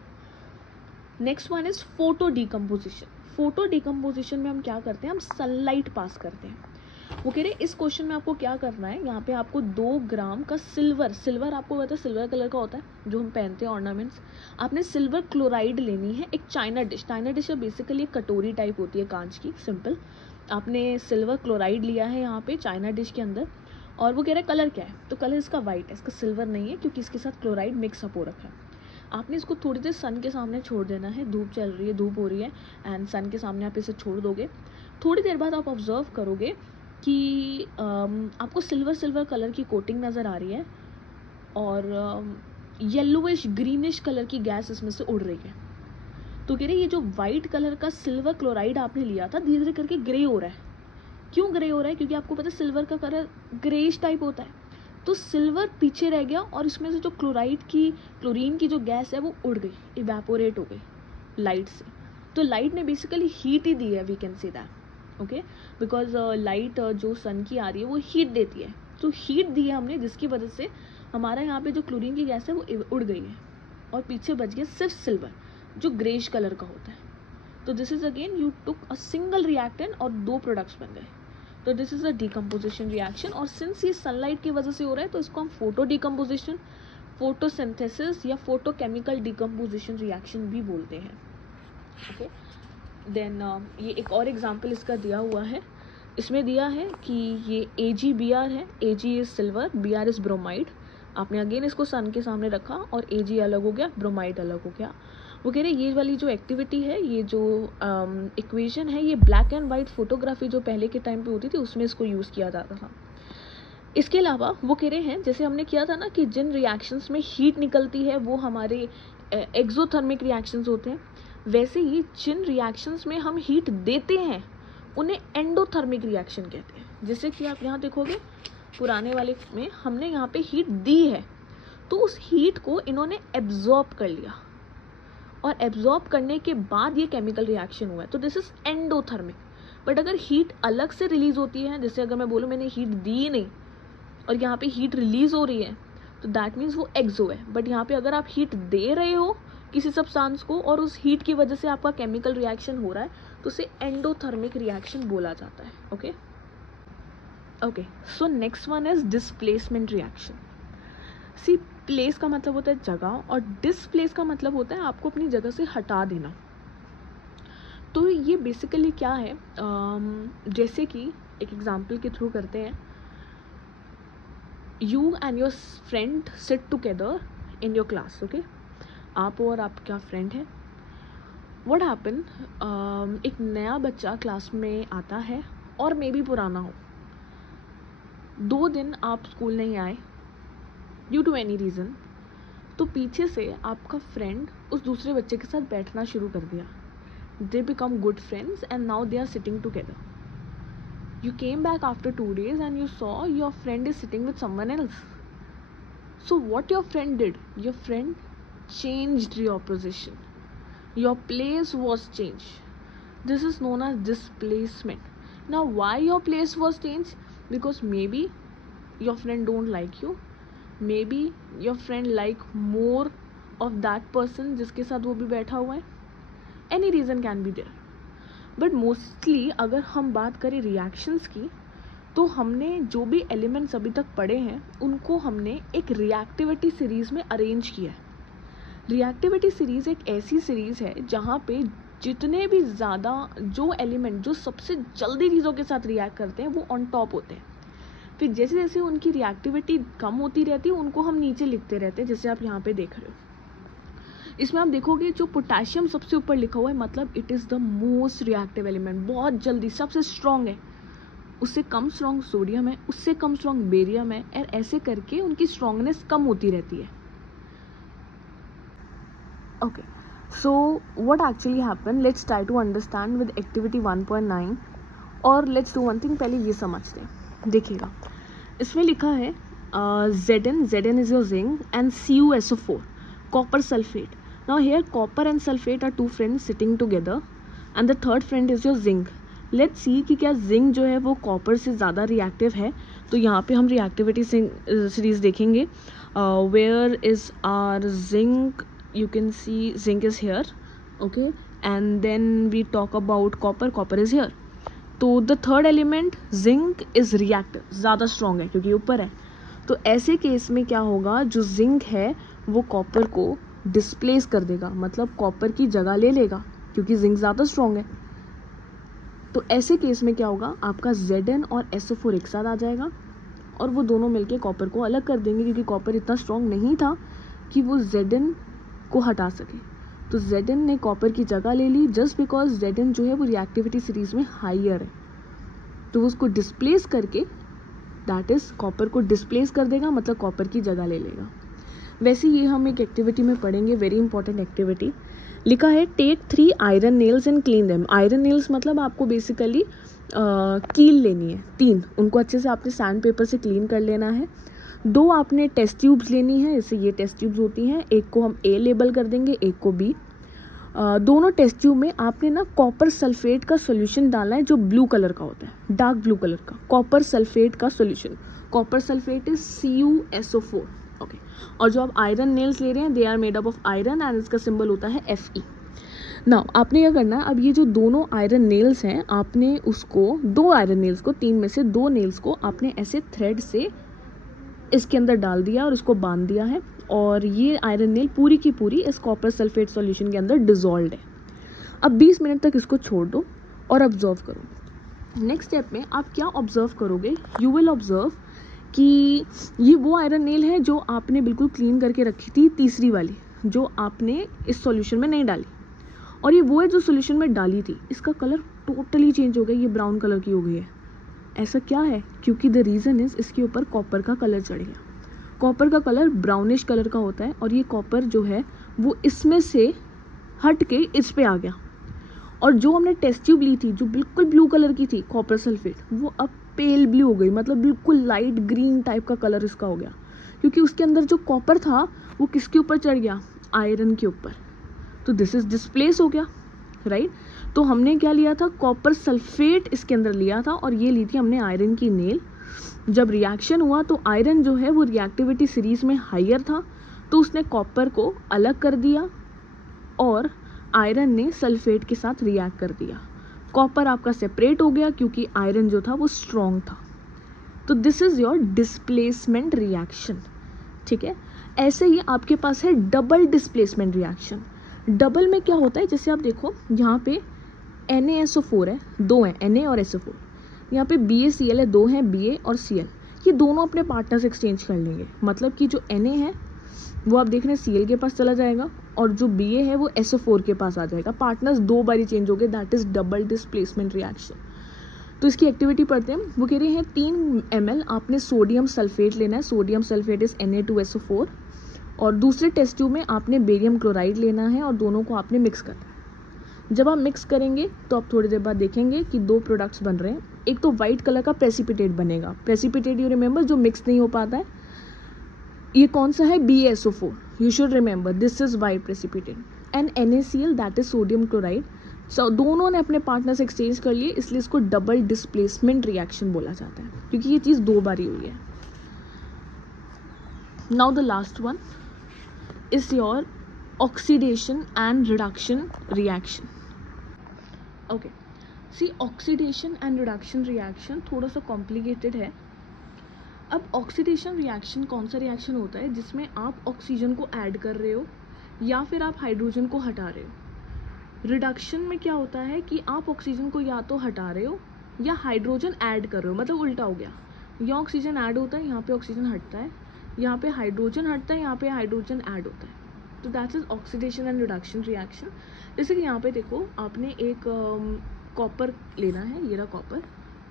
Next one is photo decomposition. Photo decomposition में हम क्या करते हैं, हम सनलाइट पास करते हैं। वो कह रहे हैं इस क्वेश्चन में आपको क्या करना है, यहाँ पे आपको 2 ग्राम का सिल्वर आपको पता है सिल्वर कलर का होता है जो हम पहनते हैं ऑर्नामेंट्स, आपने सिल्वर क्लोराइड लेनी है। एक चाइना डिश बेसिकली एक कटोरी टाइप होती है कांच की, सिंपल। आपने सिल्वर क्लोराइड लिया है यहाँ पे चाइना डिश के अंदर, और वो कह रहा है कलर क्या है, तो कलर इसका वाइट है, इसका सिल्वर नहीं है क्योंकि इसके साथ क्लोराइड मिक्सअप हो रखा है। आपने इसको थोड़ी देर सन के सामने छोड़ देना है, धूप चल रही है, धूप हो रही है, एंड सन के सामने आप इसे छोड़ दोगे। थोड़ी देर बाद आप ऑब्जर्व करोगे कि आपको सिल्वर कलर की कोटिंग नज़र आ रही है, और येलोइश ग्रीनिश कलर की गैस इसमें से उड़ रही है। तो कह रहे ये जो वाइट कलर का सिल्वर क्लोराइड आपने लिया था धीरे धीरे करके ग्रे हो रहा है। क्यों ग्रे हो रहा है, क्योंकि आपको पता है सिल्वर का कलर ग्रेइश टाइप होता है। तो सिल्वर पीछे रह गया, और इसमें से जो क्लोरीन की जो गैस है वो उड़ गई, इवेपोरेट हो गई लाइट से। तो लाइट ने बेसिकली हीट ही दी है, we can say that, okay, because light जो सन की आ रही है वो हीट देती है। तो हीट दी है हमने, जिसकी वजह से हमारा यहाँ पे जो क्लोरीन की गैस है वो उड़ गई है, और पीछे बच गया सिर्फ सिल्वर जो ग्रेइश कलर का होता है। तो this is again you took a single reactant और 2 प्रोडक्ट्स बन गए। तो this is a decomposition reaction, और सिंस ये सनलाइट की वजह से हो रहा है तो इसको हम फोटो डिकम्पोजिशन, फोटोसिंथेसिस या फोटोकेमिकल डिकम्पोजिशन रिएक्शन भी बोलते हैं। ओके, देन ये एक और एग्जांपल इसका दिया हुआ है। इसमें दिया है कि ये AgBr है, Ag is silver, Br is bromide. आपने अगेन इसको सन के सामने रखा और Ag अलग हो गया, ब्रोमाइड अलग हो गया। वो कह रहे ये वाली जो एक्टिविटी है, ये जो इक्वेशन है, ये ब्लैक एंड वाइट फोटोग्राफी जो पहले के टाइम पे होती थी उसमें इसको यूज़ किया जाता था। इसके अलावा वो कह रहे हैं जैसे हमने किया था ना कि जिन रिएक्शंस में हीट निकलती है वो हमारे एक्सोथर्मिक रिएक्शंस होते हैं, वैसे ही जिन रिएक्शंस में हम हीट देते हैं उन्हें एंडोथर्मिक रिएक्शन कहते हैं। जैसे कि आप यहाँ देखोगे पुराने वाले में हमने यहाँ पे हीट दी है, तो उस हीट को इन्होंने एब्जॉर्ब कर लिया और एब्जॉर्ब करने के बाद ये केमिकल रिएक्शन हुआ है, तो दिस इज एंडोथर्मिक। बट अगर हीट अलग से रिलीज होती है, जैसे अगर मैं बोलूँ मैंने हीट दी नहीं और यहाँ पे हीट रिलीज हो रही है, तो दैट मीन्स वो एक्सो है। बट यहाँ पे अगर आप हीट दे रहे हो किसी सब्सटेंस को और उस हीट की वजह से आपका केमिकल रिएक्शन हो रहा है, तो उसे एंडोथर्मिक रिएक्शन बोला जाता है। Okay, so next one is displacement reaction. See, place का मतलब होता है जगह और डिस्प्लेस का मतलब होता है आपको अपनी जगह से हटा देना। तो ये बेसिकली क्या है, जैसे कि एक एग्जांपल के थ्रू करते हैं। You and your friend sit together in your class, okay, आप और आपका फ्रेंड है। व्हाट हैपन, एक नया बच्चा क्लास में आता है और मे बी पुराना हो। 2 दिन आप स्कूल नहीं आए ड्यू टू एनी रीज़न, तो पीछे से आपका फ्रेंड उस दूसरे बच्चे के साथ बैठना शुरू कर दिया। They become good friends and now they are sitting together. You came back after 2 days and you saw your friend is sitting with someone else. So what your friend did? Your friend changed your position. Your place was changed. This is known as displacement. Now why your place was changed? Because maybe your friend don't like you. Maybe your friend like more of that person जिसके साथ वो भी बैठा हुआ है. Any reason can be there. But mostly अगर हम बात करें रिएक्शंस की, तो हमने जो भी एलिमेंट्स अभी तक पढ़े हैं उनको हमने एक रिएक्टिविटी सीरीज़ में अरेंज किया है। रिएक्टिविटी सीरीज़ एक ऐसी सीरीज़ है जहाँ पे जितने भी ज़्यादा जो एलिमेंट जो सबसे जल्दी चीज़ों के साथ रिएक्ट करते हैं वो ऑन टॉप होते हैं। फिर जैसे जैसे उनकी रिएक्टिविटी कम होती रहती है उनको हम नीचे लिखते रहते हैं, जैसे आप यहाँ पे देख रहे हो। इसमें आप देखोगे जो पोटेशियम सबसे ऊपर लिखा हुआ है, मतलब it is the most reactive element, बहुत जल्दी सबसे स्ट्रॉन्ग है। उससे कम स्ट्रॉन्ग सोडियम है, उससे कम स्ट्रॉन्ग बेरियम है, और ऐसे करके उनकी स्ट्रॉन्गनेस कम होती रहती है। Okay, so what actually happen, let's try to understand with activity 1.9। और लेट्स डू वन थिंग, पहले ये समझते हैं। देखिएगा इसमें लिखा है Zn is your zinc and CuSO4 copper sulfate. Now here copper and sulfate are 2 friends sitting together and the third friend is your zinc. Let's see कि क्या zinc जो है वो copper से ज़्यादा reactive है। तो यहाँ पे हम reactivity series देखेंगे। Where is our zinc? You can see zinc is here, okay, and then we talk about copper. Copper is here. तो the third element zinc is reactive, ज़्यादा strong है क्योंकि ऊपर है। तो ऐसे केस में क्या होगा, जो zinc है वो कॉपर को डिस्प्लेस कर देगा, मतलब कॉपर की जगह ले लेगा क्योंकि जिंक ज़्यादा स्ट्रॉन्ग है। तो ऐसे केस में क्या होगा, आपका Zn और SO4 एक साथ आ जाएगा और वो दोनों मिलके कॉपर को अलग कर देंगे, क्योंकि कॉपर इतना स्ट्रॉन्ग नहीं था कि वो Zn को हटा सके। तो Zn ने कॉपर की जगह ले ली जस्ट बिकॉज Zn जो है वो रिएक्टिविटी सीरीज में हाइयर है। तो वो उसको डिस्प्लेस करके, दैट इज़ कॉपर को डिस्प्लेस कर देगा, मतलब कॉपर की जगह ले लेगा। वैसे ये हम एक एक्टिविटी में पढ़ेंगे, वेरी इंपॉर्टेंट एक्टिविटी। लिखा है take 3 iron nails and clean them. Iron nails मतलब आपको बेसिकली कील लेनी है 3, उनको अच्छे से आपने सैंड पेपर से क्लीन कर लेना है। 2 आपने टेस्ट ट्यूब्स लेनी है, जैसे ये टेस्ट ट्यूब्स होती हैं, एक को हम A लेबल कर देंगे, एक को B। दोनों टेस्ट ट्यूब में आपने ना कॉपर सल्फेट का सोल्यूशन डालना है जो ब्लू कलर का होता है, डार्क ब्लू कलर का कॉपर सल्फेट का solution. Copper sulphate is CuSO4, okay. और जो आप आयरन नेल्स ले रहे हैं, they are made up of iron and इसका सिंबल होता है Fe। नाउ आपने क्या करना है, अब ये जो दोनों आयरन नेल्स हैं, आपने उसको 2 आयरन नेल्स को, 3 में से 2 नेल्स को आपने ऐसे थ्रेड से इसके अंदर डाल दिया और इसको बांध दिया है, और ये आयरन नेल पूरी की पूरी इस कॉपर सल्फेट सॉल्यूशन के अंदर डिजॉल्व है। अब 20 मिनट तक इसको छोड़ दो और ऑब्जर्व करो। नेक्स्ट स्टेप में आप क्या ऑब्जर्व करोगे, यू विल ऑब्जर्व कि ये वो आयरन नेल है जो आपने बिल्कुल क्लीन करके रखी थी, तीसरी वाली जो आपने इस सॉल्यूशन में नहीं डाली, और ये वो है जो सॉल्यूशन में डाली थी। इसका कलर टोटली चेंज हो गया, ये ब्राउन कलर की हो गई है। ऐसा क्या है? क्योंकि द रीज़न इज़ इसके ऊपर कॉपर का कलर चढ़ गया। कॉपर का कलर ब्राउनिश कलर का होता है और ये कॉपर जो है वो इसमें से हट के इस पे आ गया, और जो हमने टेस्ट ट्यूब ली थी जो बिल्कुल ब्लू कलर की थी कॉपर सल्फेट, वो अब पेल ब्लू हो गई, मतलब बिल्कुल लाइट ग्रीन टाइप का कलर इसका हो गया, क्योंकि उसके अंदर जो कॉपर था वो किसके ऊपर चढ़ गया? आयरन के ऊपर। तो दिस इज डिस्प्लेस हो गया, राइट। तो हमने क्या लिया था? कॉपर सल्फेट इसके अंदर लिया था और ये ली थी हमने आयरन की नेल। जब रिएक्शन हुआ तो आयरन जो है वो रिएक्टिविटी सीरीज में हायर था, तो उसने कॉपर को अलग कर दिया और आयरन ने सल्फेट के साथ रिएक्ट कर दिया। कॉपर आपका सेपरेट हो गया क्योंकि आयरन जो था वो स्ट्रॉन्ग था। तो this is your displacement reaction, ठीक है। ऐसे ही आपके पास है डबल डिस्प्लेसमेंट रिएक्शन। डबल में क्या होता है, जैसे आप देखो यहाँ पे NaSO4 है, दो हैं Na और SO4, यहाँ पे BaCl है, दो हैं Ba और Cl। ये दोनों अपने पार्टनर्स एक्सचेंज कर लेंगे, मतलब कि जो Na है वो आप देख रहे हैं Cl के पास चला जाएगा और जो Ba है वो SO4 के पास आ जाएगा। पार्टनर्स दो बारी चेंज हो गए, that is double displacement reaction. तो इसकी एक्टिविटी पढ़ते हैं। वो कह रहे हैं 3 ml आपने सोडियम सल्फेट लेना है, सोडियम सल्फेट इज Na2SO4, और दूसरे टेस्ट ट्यूब में आपने बेरियम क्लोराइड लेना है और दोनों को आपने मिक्स करना है। जब आप मिक्स करेंगे तो आप थोड़ी देर बाद देखेंगे कि दो प्रोडक्ट्स बन रहे हैं। एक तो वाइट कलर का प्रेसिपिटेट बनेगा, प्रेसिपिटेट यू रिमेंबर जो मिक्स नहीं हो पाता है, ये कौन सा है? BaSO4, you should remember this is white precipitate, and NaCl that is sodium chloride. So दोनों ने अपने पार्टनर्स एक्सचेंज कर लिए, इसलिए इसको डबल डिस्प्लेसमेंट रिएक्शन बोला जाता है, क्योंकि ये चीज़ दो बार ही हुई है। Now the last one is your oxidation and reduction reaction. Okay, see oxidation and reduction reaction थोड़ा सा कॉम्प्लिकेटेड है। अब ऑक्सीडेशन रिएक्शन कौन सा रिएक्शन होता है जिसमें आप ऑक्सीजन को ऐड कर रहे हो या फिर आप हाइड्रोजन को हटा रहे हो। रिडक्शन में क्या होता है कि आप ऑक्सीजन को या तो हटा रहे हो या हाइड्रोजन ऐड कर रहे हो, मतलब उल्टा हो गया। यहाँ ऑक्सीजन ऐड होता है, यहाँ पे ऑक्सीजन हटता है, यहाँ पे हाइड्रोजन हटता है, यहाँ पे हाइड्रोजन ऐड होता है। तो that is oxidation and reduction reaction. जैसे कि यहाँ पे देखो, आपने एक कॉपर लेना है, ये रहा कॉपर,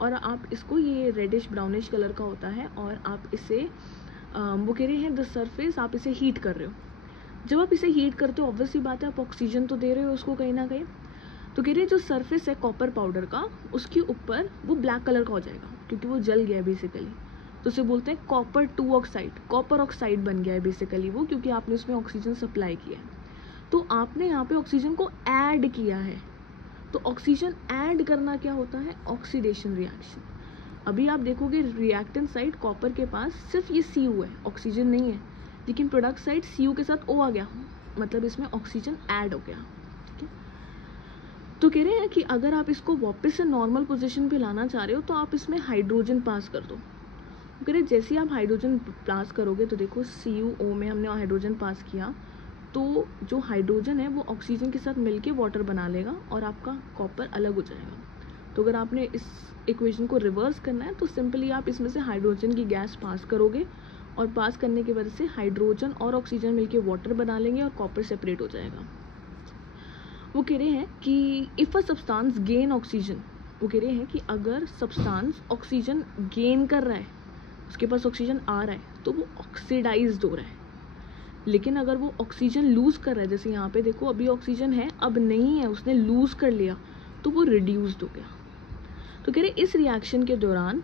और आप इसको, ये रेडिश ब्राउनिश कलर का होता है, और आप इसे वो कह रहे हैं द सरफेस, आप इसे हीट कर रहे हो। जब आप इसे हीट करते हो ऑब्वियसली बात है आप ऑक्सीजन तो दे रहे हो उसको कहीं ना कहीं। तो कह रहे हैं जो सरफेस है कॉपर पाउडर का, उसके ऊपर वो ब्लैक कलर का हो जाएगा क्योंकि वो जल गया है बेसिकली। तो उसे बोलते हैं कॉपर 2 ऑक्साइड, कॉपर ऑक्साइड बन गया है बेसिकली वो, क्योंकि आपने उसमें ऑक्सीजन सप्लाई किया है। तो आपने यहाँ पे ऑक्सीजन को ऐड किया है। तो ऑक्सीजन ऐड करना क्या होता है? Oxidation reaction. अभी आप देखोगे रिएक्टेंट साइड कॉपर के पास सिर्फ ये Cu है, ऑक्सीजन नहीं है, लेकिन प्रोडक्ट साइड Cu के साथ O आ गया, मतलब इसमें ऑक्सीजन ऐड हो गया, ठीक है। तो कह रहे हैं कि अगर आप इसको वापस से नॉर्मल पोजीशन पे लाना चाह रहे हो तो आप इसमें हाइड्रोजन पास कर दो। कह रहे जैसे ही आप हाइड्रोजन पास करोगे तो देखो CuO में हमने हाइड्रोजन पास किया, तो जो हाइड्रोजन है वो ऑक्सीजन के साथ मिलके वाटर बना लेगा और आपका कॉपर अलग हो जाएगा। तो अगर आपने इस इक्वेशन को रिवर्स करना है तो सिंपली आप इसमें से हाइड्रोजन की गैस पास करोगे, और पास करने की वजह से हाइड्रोजन और ऑक्सीजन मिलके वाटर बना लेंगे और कॉपर सेपरेट हो जाएगा। वो कह रहे हैं कि if a substance gain oxygen, वो कह रहे हैं कि अगर सब्सटेंस ऑक्सीजन गेन कर रहा है, उसके पास ऑक्सीजन आ रहा है, तो वो ऑक्सीडाइज्ड हो रहा है। लेकिन अगर वो ऑक्सीजन लूज़ कर रहा है, जैसे यहाँ पे देखो अभी ऑक्सीजन है अब नहीं है, उसने लूज़ कर लिया, तो वो रिड्यूस्ड हो गया। तो कह रहे इस रिएक्शन के दौरान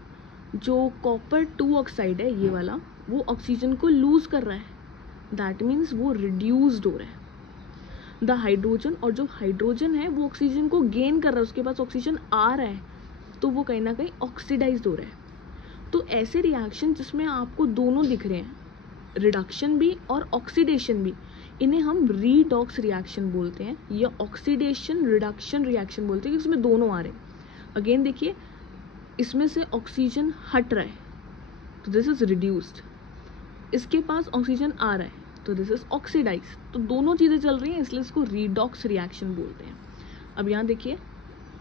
जो कॉपर 2 ऑक्साइड है ये वाला, वो ऑक्सीजन को लूज़ कर रहा है, दैट मीन्स वो रिड्यूस्ड हो रहा है। द हाइड्रोजन, और जो हाइड्रोजन है वो ऑक्सीजन को गेन कर रहा है, उसके पास ऑक्सीजन आ रहा है, तो वो कहीं ना कहीं ऑक्सीडाइज्ड हो रहा है। तो ऐसे रिएक्शन जिसमें आपको दोनों दिख रहे हैं, रिडक्शन भी और ऑक्सीडेशन भी, इन्हें हम रीडॉक्स रिएक्शन बोलते हैं या ऑक्सीडेशन रिडक्शन रिएक्शन बोलते हैं, इसमें दोनों आ रहे हैं। अगेन देखिए, इसमें से ऑक्सीजन हट रहा है तो दिस इज रिड्यूस्ड, इसके पास ऑक्सीजन आ रहा है तो दिस इज ऑक्सीडाइज। तो दोनों चीज़ें चल रही हैं, इसलिए इसको रीडॉक्स रिएक्शन बोलते हैं। अब यहाँ देखिए,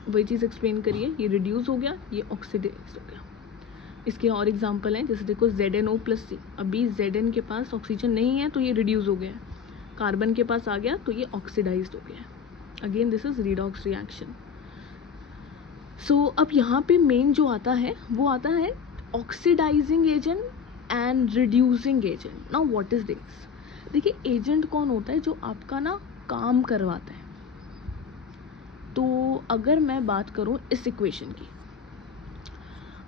वही चीज़ एक्सप्लेन करिए। ये रिड्यूस हो गया, ये ऑक्सीडाइज हो गया। इसके और एग्जांपल हैं, जैसे देखो ZnO+C, अभी Zn के पास ऑक्सीजन नहीं है तो ये रिड्यूस हो गया है, कार्बन के पास आ गया तो ये ऑक्सीडाइज्ड हो गया है। Again this is redox reaction. So अब यहाँ पे मेन जो आता है वो आता है oxidising agent and reducing agent. Now what is this? देखिए, एजेंट कौन होता है? जो आपका ना काम करवाता है। तो अगर मैं बात करूँ इस इक्वेशन की,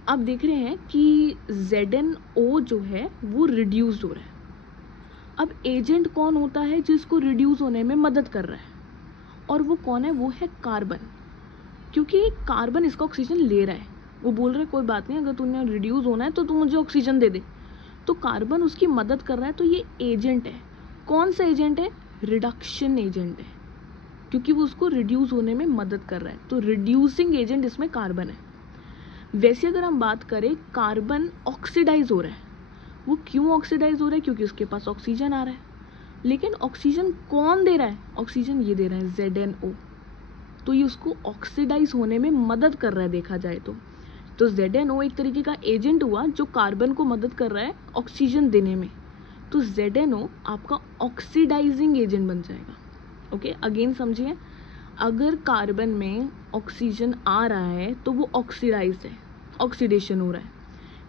आप देख रहे हैं कि ZnO जो है वो रिड्यूस हो रहा है। अब एजेंट कौन होता है जिसको रिड्यूस होने में मदद कर रहा है? और वो कौन है? वो है कार्बन, क्योंकि कार्बन इसका ऑक्सीजन ले रहा है। वो बोल रहे कोई बात नहीं, अगर तूने रिड्यूस होना है तो तू मुझे ऑक्सीजन दे दे। तो कार्बन उसकी मदद कर रहा है, तो ये एजेंट है। कौन सा एजेंट है? रिडक्शन एजेंट है, क्योंकि वो उसको रिड्यूस होने में मदद कर रहा है। तो रिड्यूसिंग एजेंट इसमें कार्बन है। वैसे अगर हम बात करें, कार्बन ऑक्सीडाइज हो रहा है। वो क्यों ऑक्सीडाइज हो रहा है? क्योंकि उसके पास ऑक्सीजन आ रहा है। लेकिन ऑक्सीजन कौन दे रहा है? ऑक्सीजन ये दे रहा है ZnO। तो ये उसको ऑक्सीडाइज होने में मदद कर रहा है देखा जाए तो ZnO एक तरीके का एजेंट हुआ जो कार्बन को मदद कर रहा है ऑक्सीजन देने में। तो ZnO आपका ऑक्सीडाइजिंग एजेंट बन जाएगा। ओके, अगेन समझिए, अगर कार्बन में ऑक्सीजन आ रहा है तो वो ऑक्सीडाइज है, ऑक्सीडेशन हो रहा है।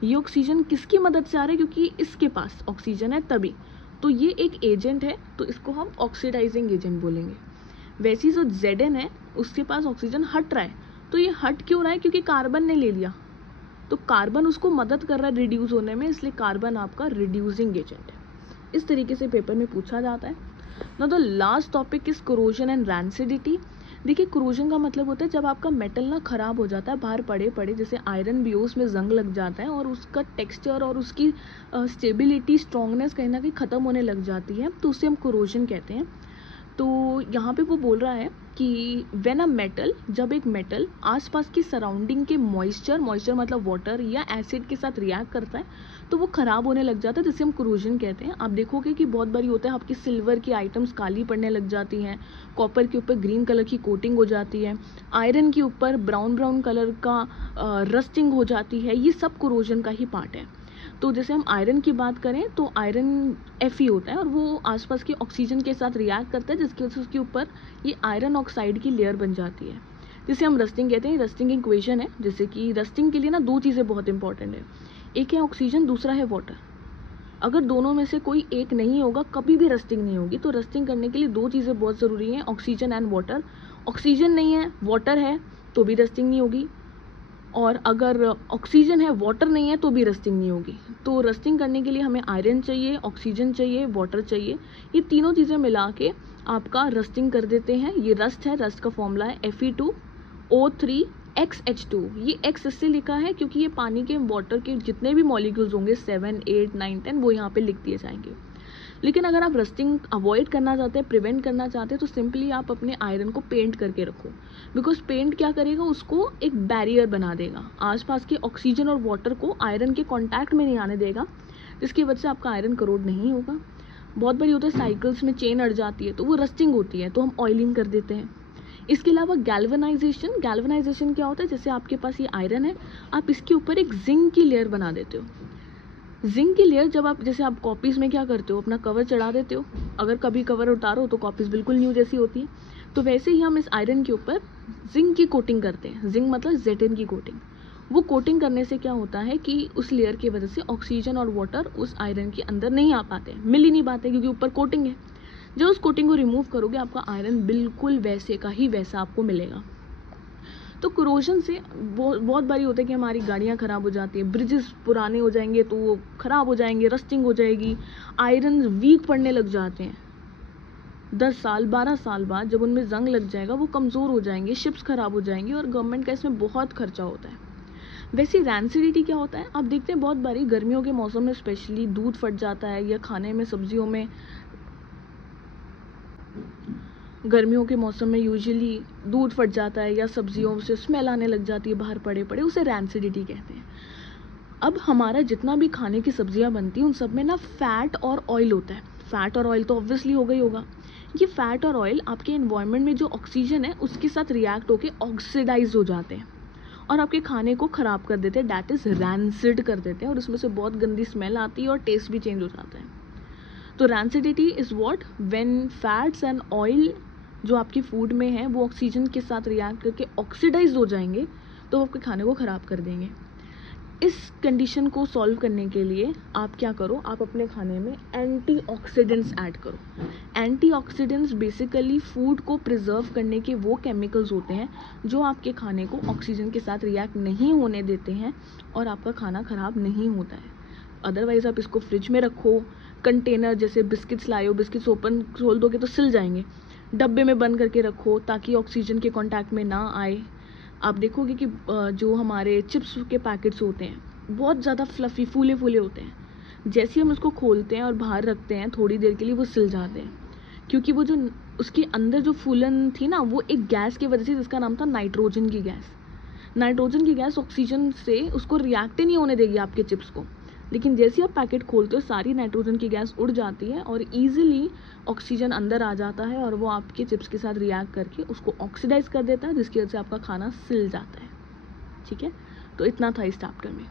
ये ऑक्सीजन किसकी मदद से आ रहा है? क्योंकि इसके पास ऑक्सीजन है तभी। तो ये एक एजेंट है, तो इसको हम ऑक्सीडाइजिंग एजेंट बोलेंगे। वैसे जो Zn है उसके पास ऑक्सीजन हट रहा है, तो ये हट क्यों रहा है? क्योंकि कार्बन ने ले लिया, तो कार्बन उसको मदद कर रहा है रिड्यूस होने में, इसलिए कार्बन आपका रिड्यूसिंग एजेंट है। इस तरीके से पेपर में पूछा जाता है। ना the last topic is corrosion and rancidity. देखिए, कोरोजन का मतलब होता है जब आपका मेटल ना खराब हो जाता है, बाहर पड़े पड़े, जैसे आयरन भी हो, उसमें जंग लग जाता है और उसका टेक्सचर और उसकी स्टेबिलिटी, स्ट्रॉन्गनेस कहीं ना कहीं ख़त्म होने लग जाती है, तो उसे हम कोरोजन कहते हैं। तो यहाँ पे वो बोल रहा है कि व्हेन अ मेटल, जब एक मेटल आसपास की सराउंडिंग के मॉइस्चर मतलब वाटर या एसिड के साथ रिएक्ट करता है तो वो ख़राब होने लग जाता है, जिसे हम कोरोजन कहते हैं। आप देखोगे कि बहुत बारी होता है आपकी सिल्वर की आइटम्स काली पड़ने लग जाती हैं, कॉपर के ऊपर ग्रीन कलर की कोटिंग हो जाती है, आयरन के ऊपर ब्राउन कलर का रस्टिंग हो जाती है। ये सब कोरोजन का ही पार्ट है। तो जैसे हम आयरन की बात करें तो आयरन Fe होता है और वो आसपास के ऑक्सीजन के साथ रिएक्ट करता है, जिसकी वजह से उसके ऊपर ये आयरन ऑक्साइड की लेयर बन जाती है, जिसे हम रस्टिंग कहते हैं। रस्टिंग इक्वेशन है, जैसे कि रस्टिंग के लिए ना दो चीज़ें बहुत इंपॉर्टेंट है, एक है ऑक्सीजन, दूसरा है वाटर। अगर दोनों में से कोई एक नहीं होगा कभी भी रस्टिंग नहीं होगी। तो रस्टिंग करने के लिए दो चीज़ें बहुत ज़रूरी हैं, ऑक्सीजन एंड वाटर। ऑक्सीजन नहीं है, वाटर है, तो भी रस्टिंग नहीं होगी, और अगर ऑक्सीजन है, वाटर नहीं है, तो भी रस्टिंग नहीं होगी। तो रस्टिंग करने के लिए हमें आयरन चाहिए, ऑक्सीजन चाहिए, वाटर चाहिए। ये तीनों चीज़ें मिला के आपका रस्टिंग कर देते हैं। ये रस्ट है, रस्ट का फॉर्मूला है Fe2O3XH2। ये X इससे लिखा है क्योंकि ये पानी के, वाटर के जितने भी मॉलिक्यूल्स होंगे 7, 8, 9, 10 वो यहाँ पे लिख दिए जाएंगे। लेकिन अगर आप रस्टिंग अवॉइड करना चाहते हैं, प्रिवेंट करना चाहते हैं, तो सिंपली आप अपने आयरन को पेंट करके रखो। बिकॉज पेंट क्या करेगा, उसको एक बैरियर बना देगा, आसपास के ऑक्सीजन और वाटर को आयरन के कांटेक्ट में नहीं आने देगा, जिसकी वजह से आपका आयरन करोड नहीं होगा। बहुत बड़ी होता है साइकिल्स में चेन अड़ जाती है तो वो रस्टिंग होती है, तो हम ऑयलिंग कर देते हैं। इसके अलावा गैल्वेनाइजेशन क्या होता है, जैसे आपके पास ये आयरन है, आप इसके ऊपर एक जिंक की लेयर बना देते हो। जिंक की लेयर जब आप, जैसे आप कॉपीज़ में क्या करते हो, अपना कवर चढ़ा देते हो, अगर कभी कवर उतारो तो कॉपीज़ बिल्कुल न्यू जैसी होती है। तो वैसे ही हम इस आयरन के ऊपर जिंक की कोटिंग करते हैं। जिंक मतलब Zn की कोटिंग। वो कोटिंग करने से क्या होता है कि उस लेयर की वजह से ऑक्सीजन और वाटर उस आयरन के अंदर नहीं आ पाते, मिल ही नहीं पाते, क्योंकि ऊपर कोटिंग है। जब उस कोटिंग को रिमूव करोगे आपका आयरन बिल्कुल वैसे का ही वैसा आपको मिलेगा। तो कोरोजन से बहुत बारी होता है कि हमारी गाड़ियाँ ख़राब हो जाती है, ब्रिजेस पुराने हो जाएंगे तो वो ख़राब हो जाएंगे, रस्टिंग हो जाएगी, आयरन वीक पड़ने लग जाते हैं। 10 साल 12 साल बाद जब उनमें जंग लग जाएगा वो कमज़ोर हो जाएंगे, शिप्स ख़राब हो जाएंगी और गवर्नमेंट का इसमें बहुत खर्चा होता है। वैसे रैंसिडिटी क्या होता है, आप देखते हैं बहुत बारी गर्मियों के मौसम में स्पेशली दूध फट जाता है, या खाने में, सब्जियों में, गर्मियों के मौसम में यूजुअली दूध फट जाता है या सब्जियों से स्मेल आने लग जाती है बाहर पड़े पड़े, उसे रैंसिडिटी कहते हैं। अब हमारा जितना भी खाने की सब्जियां बनती हैं उन सब में ना फैट और ऑयल होता है। फैट और ऑयल तो ऑब्वियसली हो गई होगा, ये फैट और ऑयल आपके एनवायरनमेंट में जो ऑक्सीजन है उसके साथ रिएक्ट होके ऑक्सीडाइज हो जाते हैं और आपके खाने को ख़राब कर देते हैं, डैट इज़ रैंसिड कर देते हैं, और उसमें से बहुत गंदी स्मेल आती है और टेस्ट भी चेंज हो जाता है। तो rancidity is what, when fats and oil जो आपकी फूड में है वो ऑक्सीजन के साथ रिएक्ट करके ऑक्सीडाइज हो जाएंगे, तो वो आपके खाने को ख़राब कर देंगे। इस कंडीशन को सॉल्व करने के लिए आप क्या करो, आप अपने खाने में एंटीऑक्सीडेंट्स ऐड करो। एंटीऑक्सीडेंट्स बेसिकली फूड को प्रिजर्व करने के वो केमिकल्स होते हैं जो आपके खाने को ऑक्सीजन के साथ रिएक्ट नहीं होने देते हैं और आपका खाना ख़राब नहीं होता है। अदरवाइज़ आप इसको फ्रिज में रखो, कंटेनर जैसे बिस्किट्स लाए हो, बिस्किट्स ओपन खोल दोगे तो सिल जाएंगे, डब्बे में बंद करके रखो ताकि ऑक्सीजन के कांटेक्ट में ना आए। आप देखोगे कि जो हमारे चिप्स के पैकेट्स होते हैं बहुत ज़्यादा फ्लफ़ी फूले फूले होते हैं, जैसे हम उसको खोलते हैं और बाहर रखते हैं थोड़ी देर के लिए वो सिल जाते हैं, क्योंकि वो जो उसके अंदर जो फूलन थी ना वो एक गैस की वजह से, जिसका नाम था नाइट्रोजन की गैस। नाइट्रोजन की गैस ऑक्सीजन से उसको रिएक्ट ही नहीं होने देगी आपके चिप्स को, लेकिन जैसे आप पैकेट खोलते हो सारी नाइट्रोजन की गैस उड़ जाती है और ईजिली ऑक्सीजन अंदर आ जाता है और वो आपके चिप्स के साथ रिएक्ट करके उसको ऑक्सीडाइज कर देता है, जिसकी वजह से आपका खाना सिल जाता है। ठीक है, तो इतना था इस चैप्टर में।